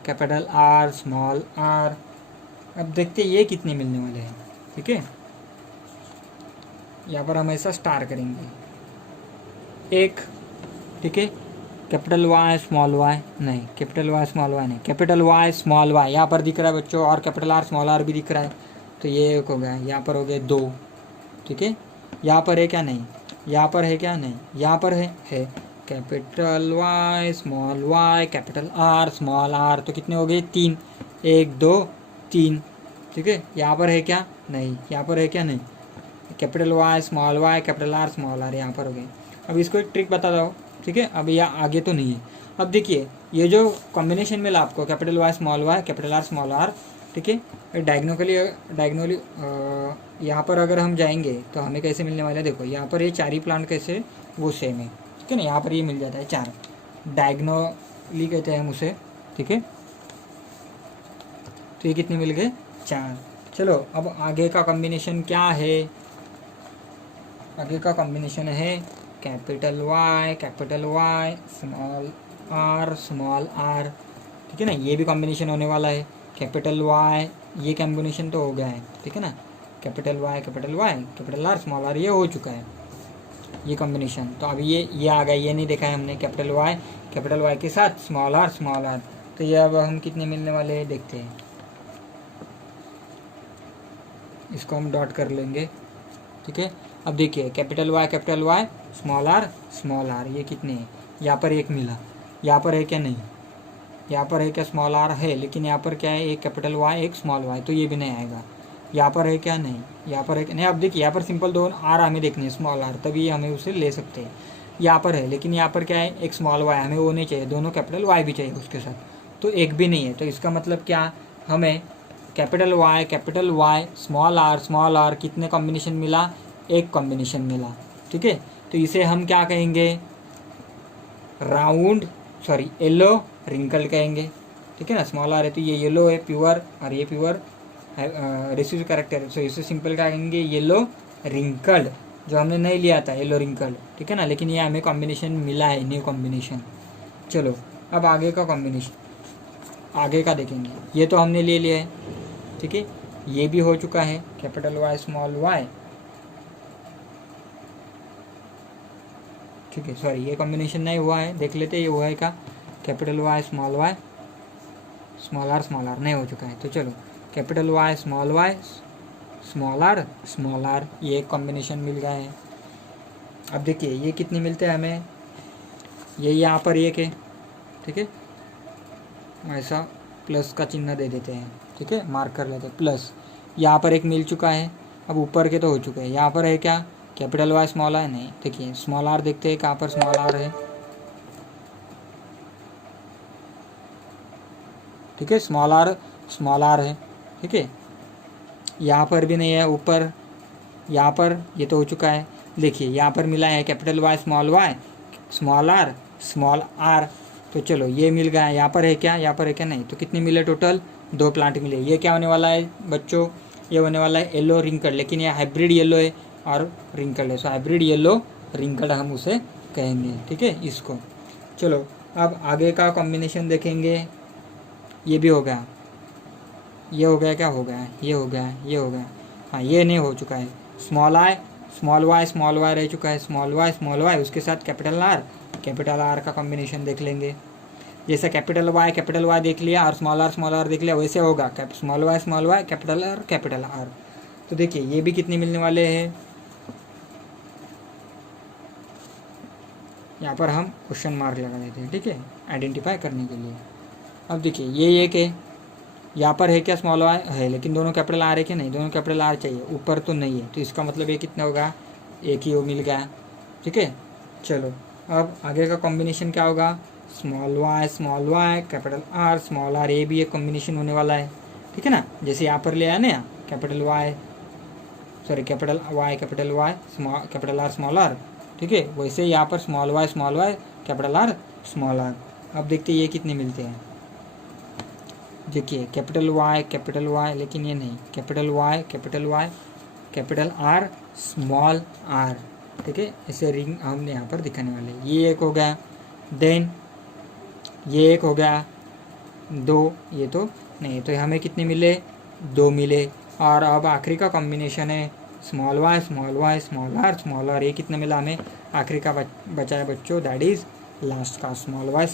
capital R small r. अब देखते हैं ये कितने मिलने वाले हैं। ठीक है, यहाँ पर हम ऐसा स्टार करेंगे एक। ठीक है, कैपिटल वाई नहीं, कैपिटल वाई नहीं, कैपिटल वाई स्मॉल वाई यहाँ पर दिख रहा है बच्चों, और कैपिटल आर स्मॉल आर भी दिख रहा है, तो ये एक हो गया। यहाँ पर हो गए दो। ठीक है, यहाँ पर है क्या? नहीं, यहाँ पर है क्या? नहीं, यहाँ पर है capital Y capital R small r, तो कितने हो गए? तीन, एक दो तीन। ठीक है, यहाँ पर है क्या? नहीं, यहाँ पर है क्या? नहीं, capital Y capital R small r यहाँ पर हो गए। अब इसको एक ट्रिक बता दो। ठीक है, अब यहाँ आगे तो नहीं है। अब देखिए ये जो कॉम्बिनेशन मिला आपको, capital Y capital R small r. ठीक है, डायगोनली यहाँ पर अगर हम जाएंगे तो हमें कैसे मिलने वाला है? देखो यहाँ पर ये चार ही प्लांट कैसे वो सेम है। ठीक है ना, यहाँ पर ये मिल जाता है चार, डायगोनली कहते हैं हम उसे। ठीक है, तो ये कितने मिल गए? चार। चलो अब आगे का कॉम्बिनेशन क्या है? आगे का कॉम्बिनेशन है कैपिटल वाई स्मॉल आर। ठीक है ना, ये भी कॉम्बिनेशन होने वाला है। कैपिटल वाई, ये कॉम्बिनेशन तो हो गया है। ठीक है ना, capital Y capital R small are, ये हो चुका है ये कॉम्बिनेशन। तो अभी ये आ गया, ये नहीं देखा है हमने, कैपिटल वाई के साथ स्मॉल आर। तो ये अब हम कितने मिलने वाले हैं देखते हैं। इसको हम डॉट कर लेंगे। ठीक है, अब देखिए कैपिटल वाई स्मॉल आर, ये कितने हैं? यहाँ पर एक मिला, यहाँ पर है क्या? नहीं, यहाँ पर है क्या? स्मॉल आर है, लेकिन यहाँ पर क्या है? एक कैपिटल वाई एक स्मॉल वाई, तो ये भी नहीं आएगा। यहाँ पर है क्या? नहीं, यहाँ पर है नहीं। अब देखिए यहाँ पर सिंपल दो आर हमें देखने हैं, स्मॉल आर, तभी हमें उसे ले सकते हैं। यहाँ पर है, लेकिन यहाँ पर क्या है? एक स्मॉल वाई, हमें वो नहीं चाहिए, दोनों कैपिटल वाई भी चाहिए उसके साथ, तो एक भी नहीं है। तो इसका मतलब क्या? हमें कैपिटल वाई स्मॉल आर कितने कॉम्बिनेशन मिला? एक कॉम्बिनेशन मिला। ठीक है, तो इसे हम क्या कहेंगे? येलो रिंकल कहेंगे। ठीक है ना, स्मॉल आर है तो ये येलो है प्योर, और ये प्योर रिसीव कैरेक्टर है, सो इसे सिंपल क्या कहेंगे? येलो रिंकल्ड, जो हमने नहीं लिया था येलो रिंकल्ड। ठीक है ना, लेकिन ये हमें कॉम्बिनेशन मिला है, न्यू कॉम्बिनेशन। चलो अब आगे का कॉम्बिनेशन, आगे का देखेंगे। ये तो हमने ले लिया है। ठीक है, ये भी हो चुका है, कैपिटल वाई स्मॉल वाई। ठीक है, सॉरी ये कॉम्बिनेशन नहीं हुआ है, देख लेते ये हुआ है क्या? कैपिटल वाई स्मॉल आर नहीं हो चुका है। तो चलो कैपिटल वाई स्मॉल आर, ये एक कॉम्बिनेशन मिल गया है। अब देखिए ये कितने मिलते हैं हमें? ये यहाँ पर एक है। ठीक है, ऐसा प्लस का चिन्ह दे देते हैं। ठीक है, मार्क कर लेते हैं प्लस। यहाँ पर एक मिल चुका है। अब ऊपर के तो हो चुके हैं। यहाँ पर है क्या? कैपिटल वाई स्मॉल आर नहीं। देखिए स्मॉल आर देखते हैं कहाँ पर स्मॉल आर है। ठीक है, स्मॉल आर है। ठीक है, यहाँ पर भी नहीं है ऊपर, यहाँ पर ये तो हो चुका है। देखिए यहाँ पर मिला है कैपिटल वाई स्मॉल आर। तो चलो ये मिल गया। यहाँ पर है क्या? यहाँ पर है क्या? नहीं। तो कितने मिले टोटल? दो प्लांट मिले। ये क्या होने वाला है बच्चों? ये होने वाला है येलो रिंकल, लेकिन ये हाइब्रिड येलो है और रिंकल है, सो हाइब्रिड येलो रिंकल हम उसे कहेंगे। ठीक है, इसको। चलो अब आगे का कॉम्बिनेशन देखेंगे। ये भी हो गया, ये हो गया, क्या हो गया? ये हो गया, ये हो गया। हाँ, ये नहीं हो चुका है, स्मॉल वाई रह चुका है, स्मॉल वाई उसके साथ कैपिटल आर का कॉम्बिनेशन देख लेंगे। जैसे कैपिटल वाई देख लिया और स्मॉल आर देख लिया, वैसे होगा स्मॉल वाई कैपिटल आर। तो देखिए ये भी कितने मिलने वाले हैं, यहाँ पर हम क्वेश्चन मार्क लगा देते हैं, ठीक है, आइडेंटिफाई करने के लिए। अब देखिए ये एक है, यहाँ पर है क्या स्मॉल वाई है, लेकिन दोनों कैपिटल आर है कि नहीं, दोनों कैपिटल आर चाहिए, ऊपर तो नहीं है, तो इसका मतलब ये कितना होगा, एक ही वो मिल गया, ठीक है। चलो अब आगे का कॉम्बिनेशन क्या होगा, small Y capital R small are, ये भी एक कॉम्बिनेशन होने वाला है, ठीक है ना। जैसे यहाँ पर ले आया ना, capital Y capital R small r, ठीक है, वैसे यहाँ पर small Y capital R small r. अब देखते हैं ये कितने मिलते हैं। देखिए कैपिटल वाई लेकिन ये नहीं, capital Y capital R small r, ठीक है, ऐसे रिंग हमने यहाँ पर दिखाने वाले हैं। ये एक हो गया, देन ये एक हो गया, दो, ये तो नहीं, तो हमें कितने मिले, दो मिले। और अब आखिरी का कॉम्बिनेशन है स्मॉल वाई स्मॉल आर, ये कितना मिला हमें, आखिरी का बचा है बच्चों, दैट इज लास्ट का स्मॉल वाई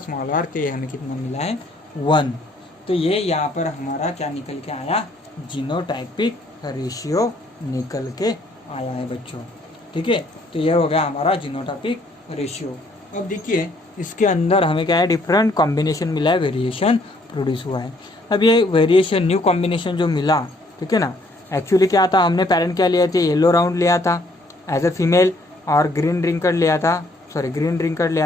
स्मॉल आर के हमें कितना मिला है, 1। तो ये यहाँ पर हमारा क्या निकल के आया, जीनोटाइपिक रेशियो निकल के आया है बच्चों, ठीक है। तो ये हो गया हमारा जीनोटाइपिक रेशियो। अब देखिए इसके अंदर हमें क्या है, डिफरेंट कॉम्बिनेशन मिला है, वेरिएशन प्रोड्यूस हुआ है। अब ये वेरिएशन न्यू कॉम्बिनेशन जो मिला, ठीक है ना, एक्चुअली क्या था, हमने पेरेंट क्या लिया था, येलो राउंड लिया था एज अ फीमेल, और ग्रीन रिंकर्ड लिया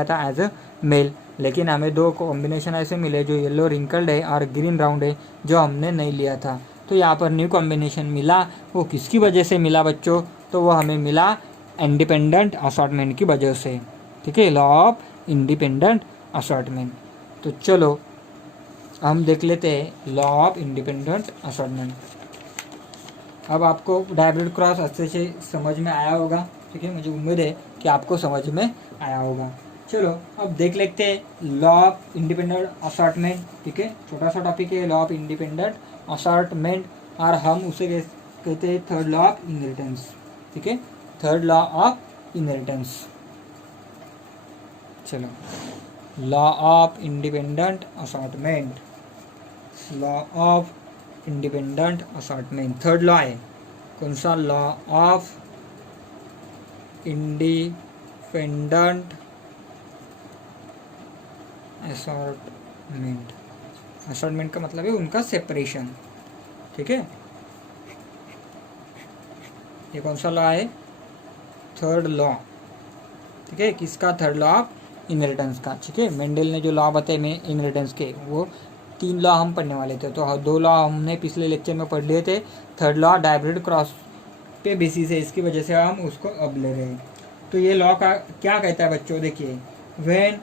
था एज अ मेल। लेकिन हमें दो कॉम्बिनेशन ऐसे मिले जो येलो रिंकल्ड है और ग्रीन राउंड है, जो हमने नहीं लिया था। तो यहाँ पर न्यू कॉम्बिनेशन मिला, वो किसकी वजह से मिला बच्चों, तो वो हमें मिला इंडिपेंडेंट असॉर्टमेंट की वजह से, ठीक है, लॉ ऑफ इंडिपेंडेंट असॉर्टमेंट। तो चलो हम देख लेते हैं लॉ ऑफ इंडिपेंडेंट असॉर्टमेंट। अब आपको डायब्रिड क्रॉस अच्छे से समझ में आया होगा, ठीक है, मुझे उम्मीद है कि आपको समझ में आया होगा। चलो अब देख लेते हैं लॉ ऑफ इंडिपेंडेंट असॉर्टमेंट, ठीक है, छोटा सा टॉपिक है लॉ ऑफ इंडिपेंडेंट असॉर्टमेंट, और हम उसे कहते हैं थर्ड लॉ ऑफ इनहेरिटेंस, ठीक है, थर्ड लॉ ऑफ इनहेरिटेंस। चलो law of independent assortment, law of independent assortment, third law है, कौन सा, law of independent assortment. Assortment का मतलब है उनका सेपरेशन, ठीक है। ये कौन सा लॉ है, थर्ड लॉ, ठीक है, किसका, थर्ड लॉ ऑफ इनहेरिटेंस का, ठीक है। मेंडल ने जो लॉ बताए में इनहेरिटेंस के, वो 3 लॉ हम पढ़ने वाले थे, तो 2 लॉ हमने पिछले लेक्चर में पढ़ लिए थे। थर्ड लॉ डायब्रिड क्रॉस पे बेसिस है, इसकी वजह से हम उसको अब ले रहे हैं। तो ये लॉ का क्या कहता है बच्चों, देखिए, when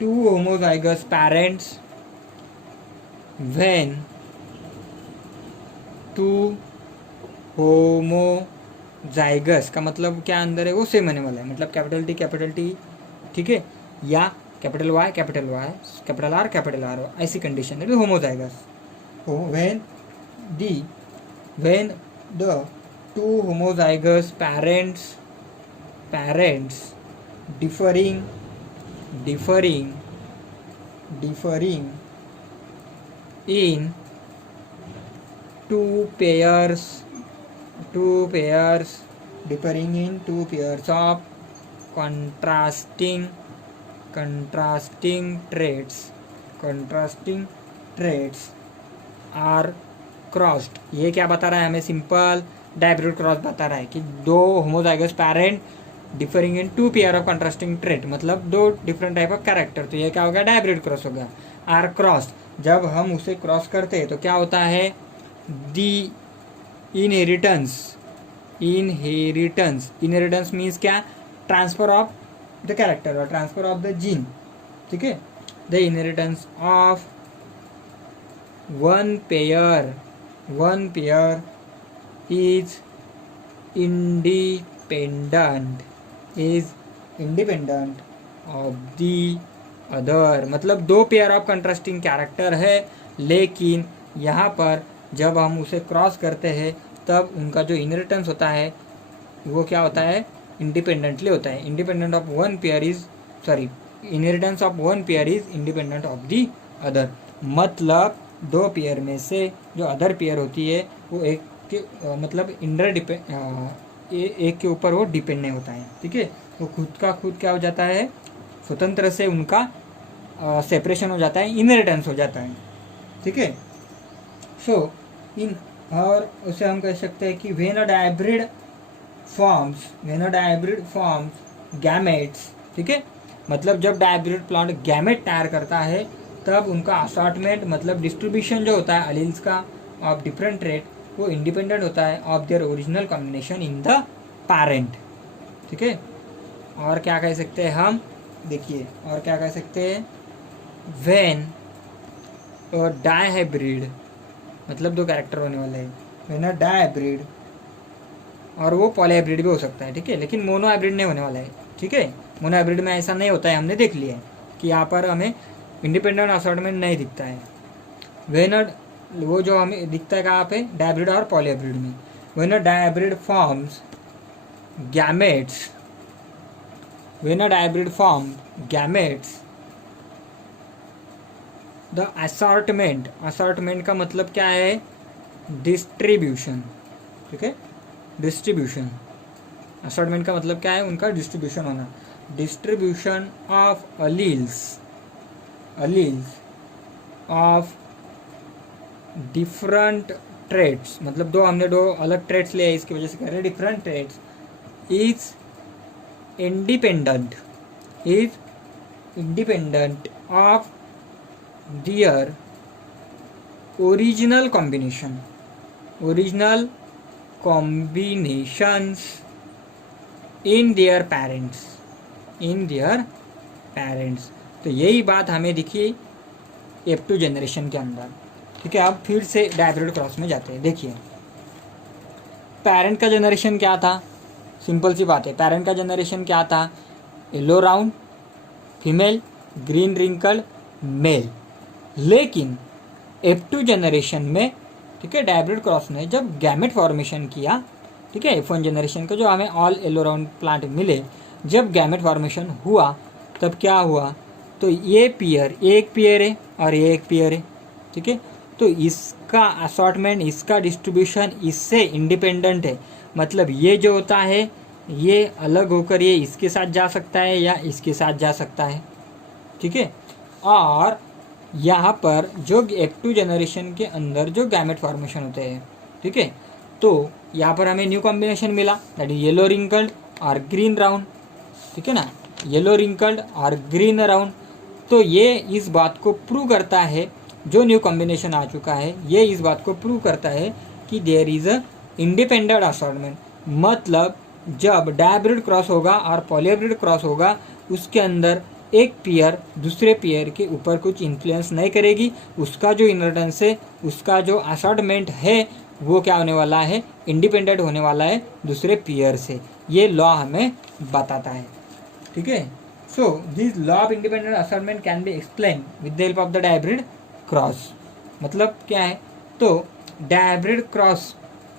two homozygous parents, when two homozygous का मतलब क्या अंदर है, वो सेम होने वाला है, मतलब कैपिटल टी, ठीक है, या कैपिटल वाई कैपिटल आर, ऐसी कंडीशन है homozygous. When the two homozygous parents differing in two pairs of contrasting traits are crossed। ये क्या बता रहा है हमें, सिंपल डायब्रिड क्रॉस बता रहा है कि दो homozygous parent differing in 2 pair of contrasting trait, मतलब 2 डिफरेंट टाइप ऑफ कैरेक्टर, तो ये क्या होगा, डायब्रिड क्रॉस होगा। आर क्रॉस, जब हम उसे क्रॉस करते हैं तो क्या होता है, दी इनहेरिटेंस मीन्स क्या, ट्रांसफर ऑफ द कैरेक्टर और ट्रांसफर ऑफ द जीन, ठीक है, the inheritance of one pair is independent of the other, मतलब 2 पेयर ऑफ कंट्रास्टिंग कैरेक्टर है, लेकिन यहाँ पर जब हम उसे क्रॉस करते हैं तब उनका जो इनहेरिटेंस होता है वो क्या होता है, इंडिपेंडेंटली होता है। Independent of one pair is inheritance of one pair is independent of the other. मतलब दो पेयर में से जो अदर पेयर होती है वो एक के मतलब एक के ऊपर वो डिपेंड नहीं होता है। ठीक है, वो खुद का खुद क्या हो जाता है, स्वतंत्र से उनका सेपरेशन हो जाता है, इनहेरिटेंस हो जाता है। ठीक है, सो इन और उसे हम कह सकते हैं कि when a hybrid forms gametes. ठीक है, मतलब जब हाइब्रिड प्लांट गैमेट तैयार करता है तब उनका असॉर्टमेंट मतलब डिस्ट्रीब्यूशन जो होता है अलील्स का ऑफ डिफरेंट ट्रेट वो इंडिपेंडेंट होता है of their original combination in the parent. ठीक है, और क्या कह सकते हैं हम, देखिए और क्या कह सकते हैं, व्हेन और डाइहाइब्रिड मतलब दो कैरेक्टर होने वाले हैं, व्हेन अ डाइहाइब्रिड, और वो पॉलीहाइब्रिड भी हो सकता है। ठीक है, लेकिन मोनोहाइब्रिड नहीं होने वाला है। ठीक है, मोनोहाइब्रिड में ऐसा नहीं होता है, हमने देख लिया है कि यहाँ पर हमें इंडिपेंडेंट असॉर्टमेंट नहीं दिखता है। व्हेन वो जो हमें दिखता है कहाँ पे, डाइहाइब्रिड और पॉलीहाइब्रिड में। When a dihybrid forms gametes, when a dihybrid form gametes the assortment का मतलब क्या है, डिस्ट्रीब्यूशन। ठीक है, डिस्ट्रीब्यूशन, असॉर्टमेंट का मतलब क्या है, उनका डिस्ट्रीब्यूशन होना। Distribution of alleles of different traits, मतलब हमने दो अलग ट्रेड्स लिए इसकी वजह से कह रहे हैं different traits, is independent of their original combinations in their parents. तो यही बात हमें दिखी F2 जनरेशन के अंदर। ठीक है, अब फिर से डाइहाइब्रिड क्रॉस में जाते हैं। देखिए पेरेंट का जनरेशन क्या था, सिंपल सी बात है, पेरेंट का जनरेशन क्या था, yellow round female, green wrinkled male. लेकिन F2 जनरेशन में, ठीक है, डाइहाइब्रिड क्रॉस ने जब गैमेट फॉर्मेशन किया, ठीक है, F1 जनरेशन का जो हमें ऑल येलो राउंड प्लांट मिले, जब गैमेट फॉर्मेशन हुआ तब क्या हुआ, तो ये पेयर एक पेयर है और ये एक पेयर है। ठीक है, तो इसका असॉर्टमेंट, इसका डिस्ट्रीब्यूशन इससे इंडिपेंडेंट है। मतलब ये जो होता है ये अलग होकर ये इसके साथ जा सकता है या इसके साथ जा सकता है। ठीक है, और यहाँ पर जो F2 जनरेशन के अंदर जो गैमेट फॉर्मेशन होते हैं, ठीक है, तो यहाँ पर हमें न्यू कॉम्बिनेशन मिला, दैट इज येलो रिंकल्ड और ग्रीन राउंड। ठीक है ना, येलो रिंकल्ड और ग्रीन राउंड। तो ये इस बात को प्रूव करता है, जो न्यू कॉम्बिनेशन आ चुका है ये इस बात को प्रूव करता है कि there is a independent assortment. मतलब जब डाइहाइब्रिड क्रॉस होगा और पॉलीहाइब्रिड क्रॉस होगा उसके अंदर एक पेयर दूसरे पेयर के ऊपर कुछ इन्फ्लुएंस नहीं करेगी, उसका जो इनहेरिटेंस है, उसका जो असॉर्टमेंट है वो क्या होने वाला है, इंडिपेंडेंट होने वाला है दूसरे पेयर से। ये लॉ हमें बताता है। ठीक है, so this law of independent assortment can be explain with the help of the dihybrid cross. मतलब क्या है, तो डाइहाइब्रिड क्रॉस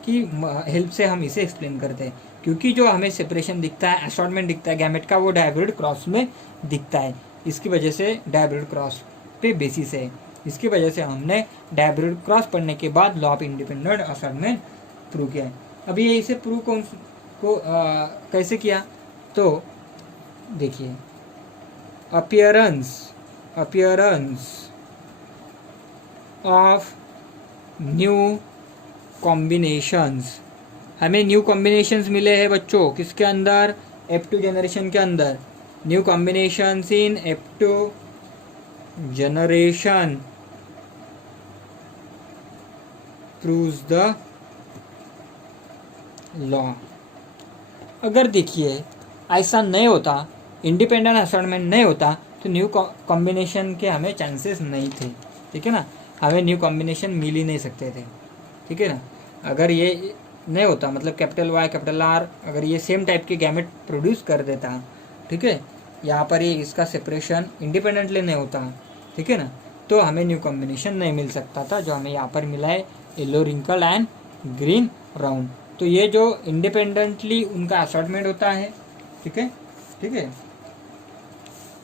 की हेल्प से हम इसे एक्सप्लेन करते हैं, क्योंकि जो हमें सेपरेशन दिखता है, असॉर्टमेंट दिखता है गैमेट का, वो डाइहाइब्रिड क्रॉस में दिखता है। इसकी वजह से डाइहाइब्रिड क्रॉस पे बेसिस है। इसकी वजह से हमने डाइहाइब्रिड क्रॉस पढ़ने के बाद law of independent assortment prove किया है। अभी ये इसे प्रूव कैसे किया, तो देखिए अपीयरेंस ऑफ न्यू कॉम्बिनेशंस। हमें न्यू कॉम्बिनेशंस मिले हैं बच्चों किसके अंदर, F2 जनरेशन के अंदर। New combinations in F2 generation proves the law. अगर देखिए ऐसा नहीं होता, इंडिपेंडेंट असॉर्टमेंट नहीं होता, तो न्यू कॉम्बिनेशन के हमें चांसेस नहीं थे। ठीक है ना, हमें न्यू कॉम्बिनेशन मिल ही नहीं सकते थे। ठीक है ना, अगर ये नहीं होता, मतलब कैपिटल Y कैपिटल R अगर ये सेम टाइप के गैमेट प्रोड्यूस कर देता, ठीक है, यहाँ पर ये इसका सेपरेशन इंडिपेंडेंटली नहीं होता, ठीक है ना, तो हमें न्यू कॉम्बिनेशन नहीं मिल सकता था जो हमें यहाँ पर मिला है, yellow wrinkle and green round. तो ये जो इंडिपेंडेंटली उनका असॉर्टमेंट होता है, ठीक है, ठीक है।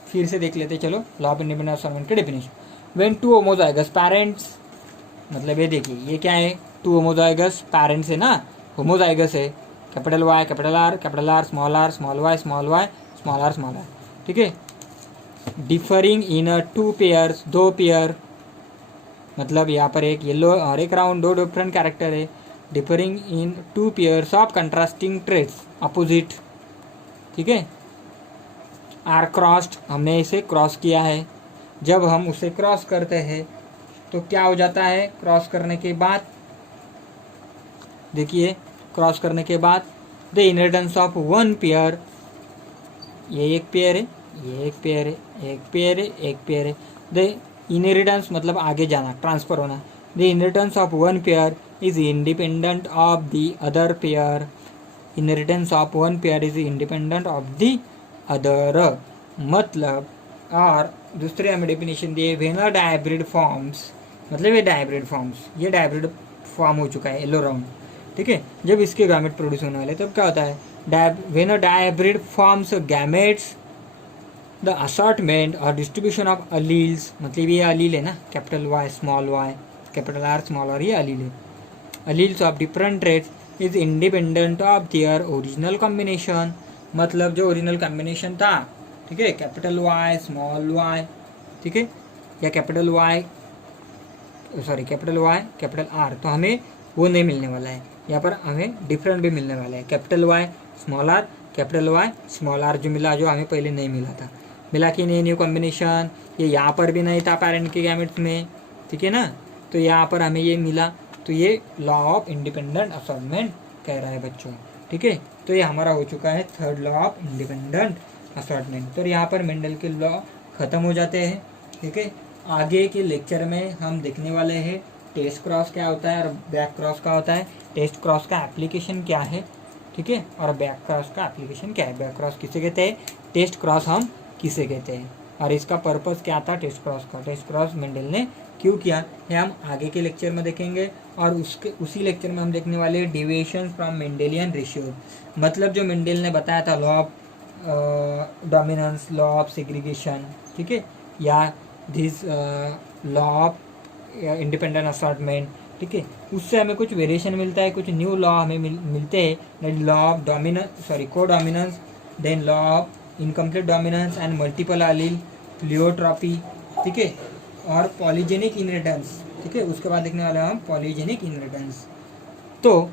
फिर से देख लेते चलो लॉ ऑफ इंडिपेंडेंट असॉर्टमेंट की definition. When two homozygous parents, मतलब ये देखिए ये क्या है, टू होमोजाइगस पेरेंट्स है ना, होमोजाइगस है, capital Y capital R small Y small Y small are small r, ठीक है। Differing in a two pairs, दो पेयर, मतलब यहाँ पर एक येलो और एक राउंड, दो डिफरेंट कैरेक्टर है। Differing in two pairs of contrasting traits, opposite, ठीक है। आर क्रॉस्ड, हमने इसे क्रॉस किया है। जब हम उसे क्रॉस करते हैं तो क्या हो जाता है, क्रॉस करने के बाद देखिए, क्रॉस करने के बाद the inheritance of one pair, ये एक पेयर है, ये एक पेयर है, एक पेयर है, एक पेयर है। द इनहेरिटेंस मतलब आगे जाना, ट्रांसफर होना। The inheritance of one pair is independent of the other pair, inheritance of one pair is independent of the other, मतलब, और दूसरे हमें डेफिनेशन दिए, व्हेन अ डायब्रिड फॉर्म्स, मतलब ये डायब्रिड फॉर्म्स, ये डायब्रिड फॉर्म हो चुका है येलो राउंड, ठीक है। जब इसके गैमेट प्रोड्यूस होने वाले तब क्या होता है, when a dihybrid forms gametes the assortment और डिस्ट्रीब्यूशन ऑफ अलील्स, मतलब ये अलील है ना, capital Y small Y capital R small are, ये अलील है। Alleles of different traits is independent of their original combination, मतलब जो ओरिजिनल कॉम्बिनेशन था, ठीक है, कैपिटल वाई स्मॉल वाई, ठीक है, या कैपिटल वाई कैपिटल आर, तो हमें वो नहीं मिलने वाला है। यहाँ पर हमें डिफरेंट भी मिलने वाला है, capital Y small r capital Y small r जो मिला, जो हमें पहले नहीं मिला था। मिला कि नहीं न्यू कॉम्बिनेशन, ये यहाँ पर भी नहीं था पेरेंट के गैमेट्स में, ठीक है ना, तो यहाँ पर हमें ये मिला। तो ये लॉ ऑफ इंडिपेंडेंट असॉर्टमेंट कह रहा है बच्चों, ठीक है। तो ये हमारा हो चुका है third law of independent assortment. तो यहाँ पर मेंडल के लॉ खत्म हो जाते हैं, ठीक है। आगे के लेक्चर में हम देखने वाले हैं टेस्ट क्रॉस क्या होता है और बैक क्रॉस क्या होता है, टेस्ट क्रॉस का एप्लीकेशन क्या है, ठीक है, और बैक क्रॉस का एप्लीकेशन क्या है। बैक क्रॉस किसे कहते हैं, टेस्ट क्रॉस हम किसे कहते हैं, और इसका पर्पस क्या था टेस्ट क्रॉस का, टेस्ट क्रॉस मेंडल ने क्यों किया है, हम आगे के लेक्चर में देखेंगे। और उसी लेक्चर में हम देखने वाले हैं डेविएशन फ्रॉम मेंडेलियन रेशियो, मतलब जो मेंडल ने बताया था law of dominance, law of segregation, ठीक है, या this law of independent assortment, ठीक है, उससे हमें कुछ वेरिएशन मिलता है, कुछ न्यू लॉ हमें मिलते हैं, law of codominance, then law of incomplete dominance and multiple allele, pleiotropy, ठीक है, और पॉलीजेनिक इनहेरिटेंस, ठीक है। उसके बाद देखने वाले हम पॉलीजेनिक इनहेरिटेंस। तो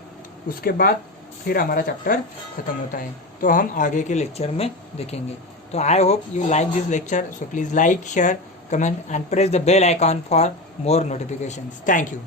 उसके बाद फिर हमारा चैप्टर खत्म होता है, तो हम आगे के लेक्चर में देखेंगे। तो I hope you like this lecture, so please like, share, comment and press the bell icon for more notifications. Thank you.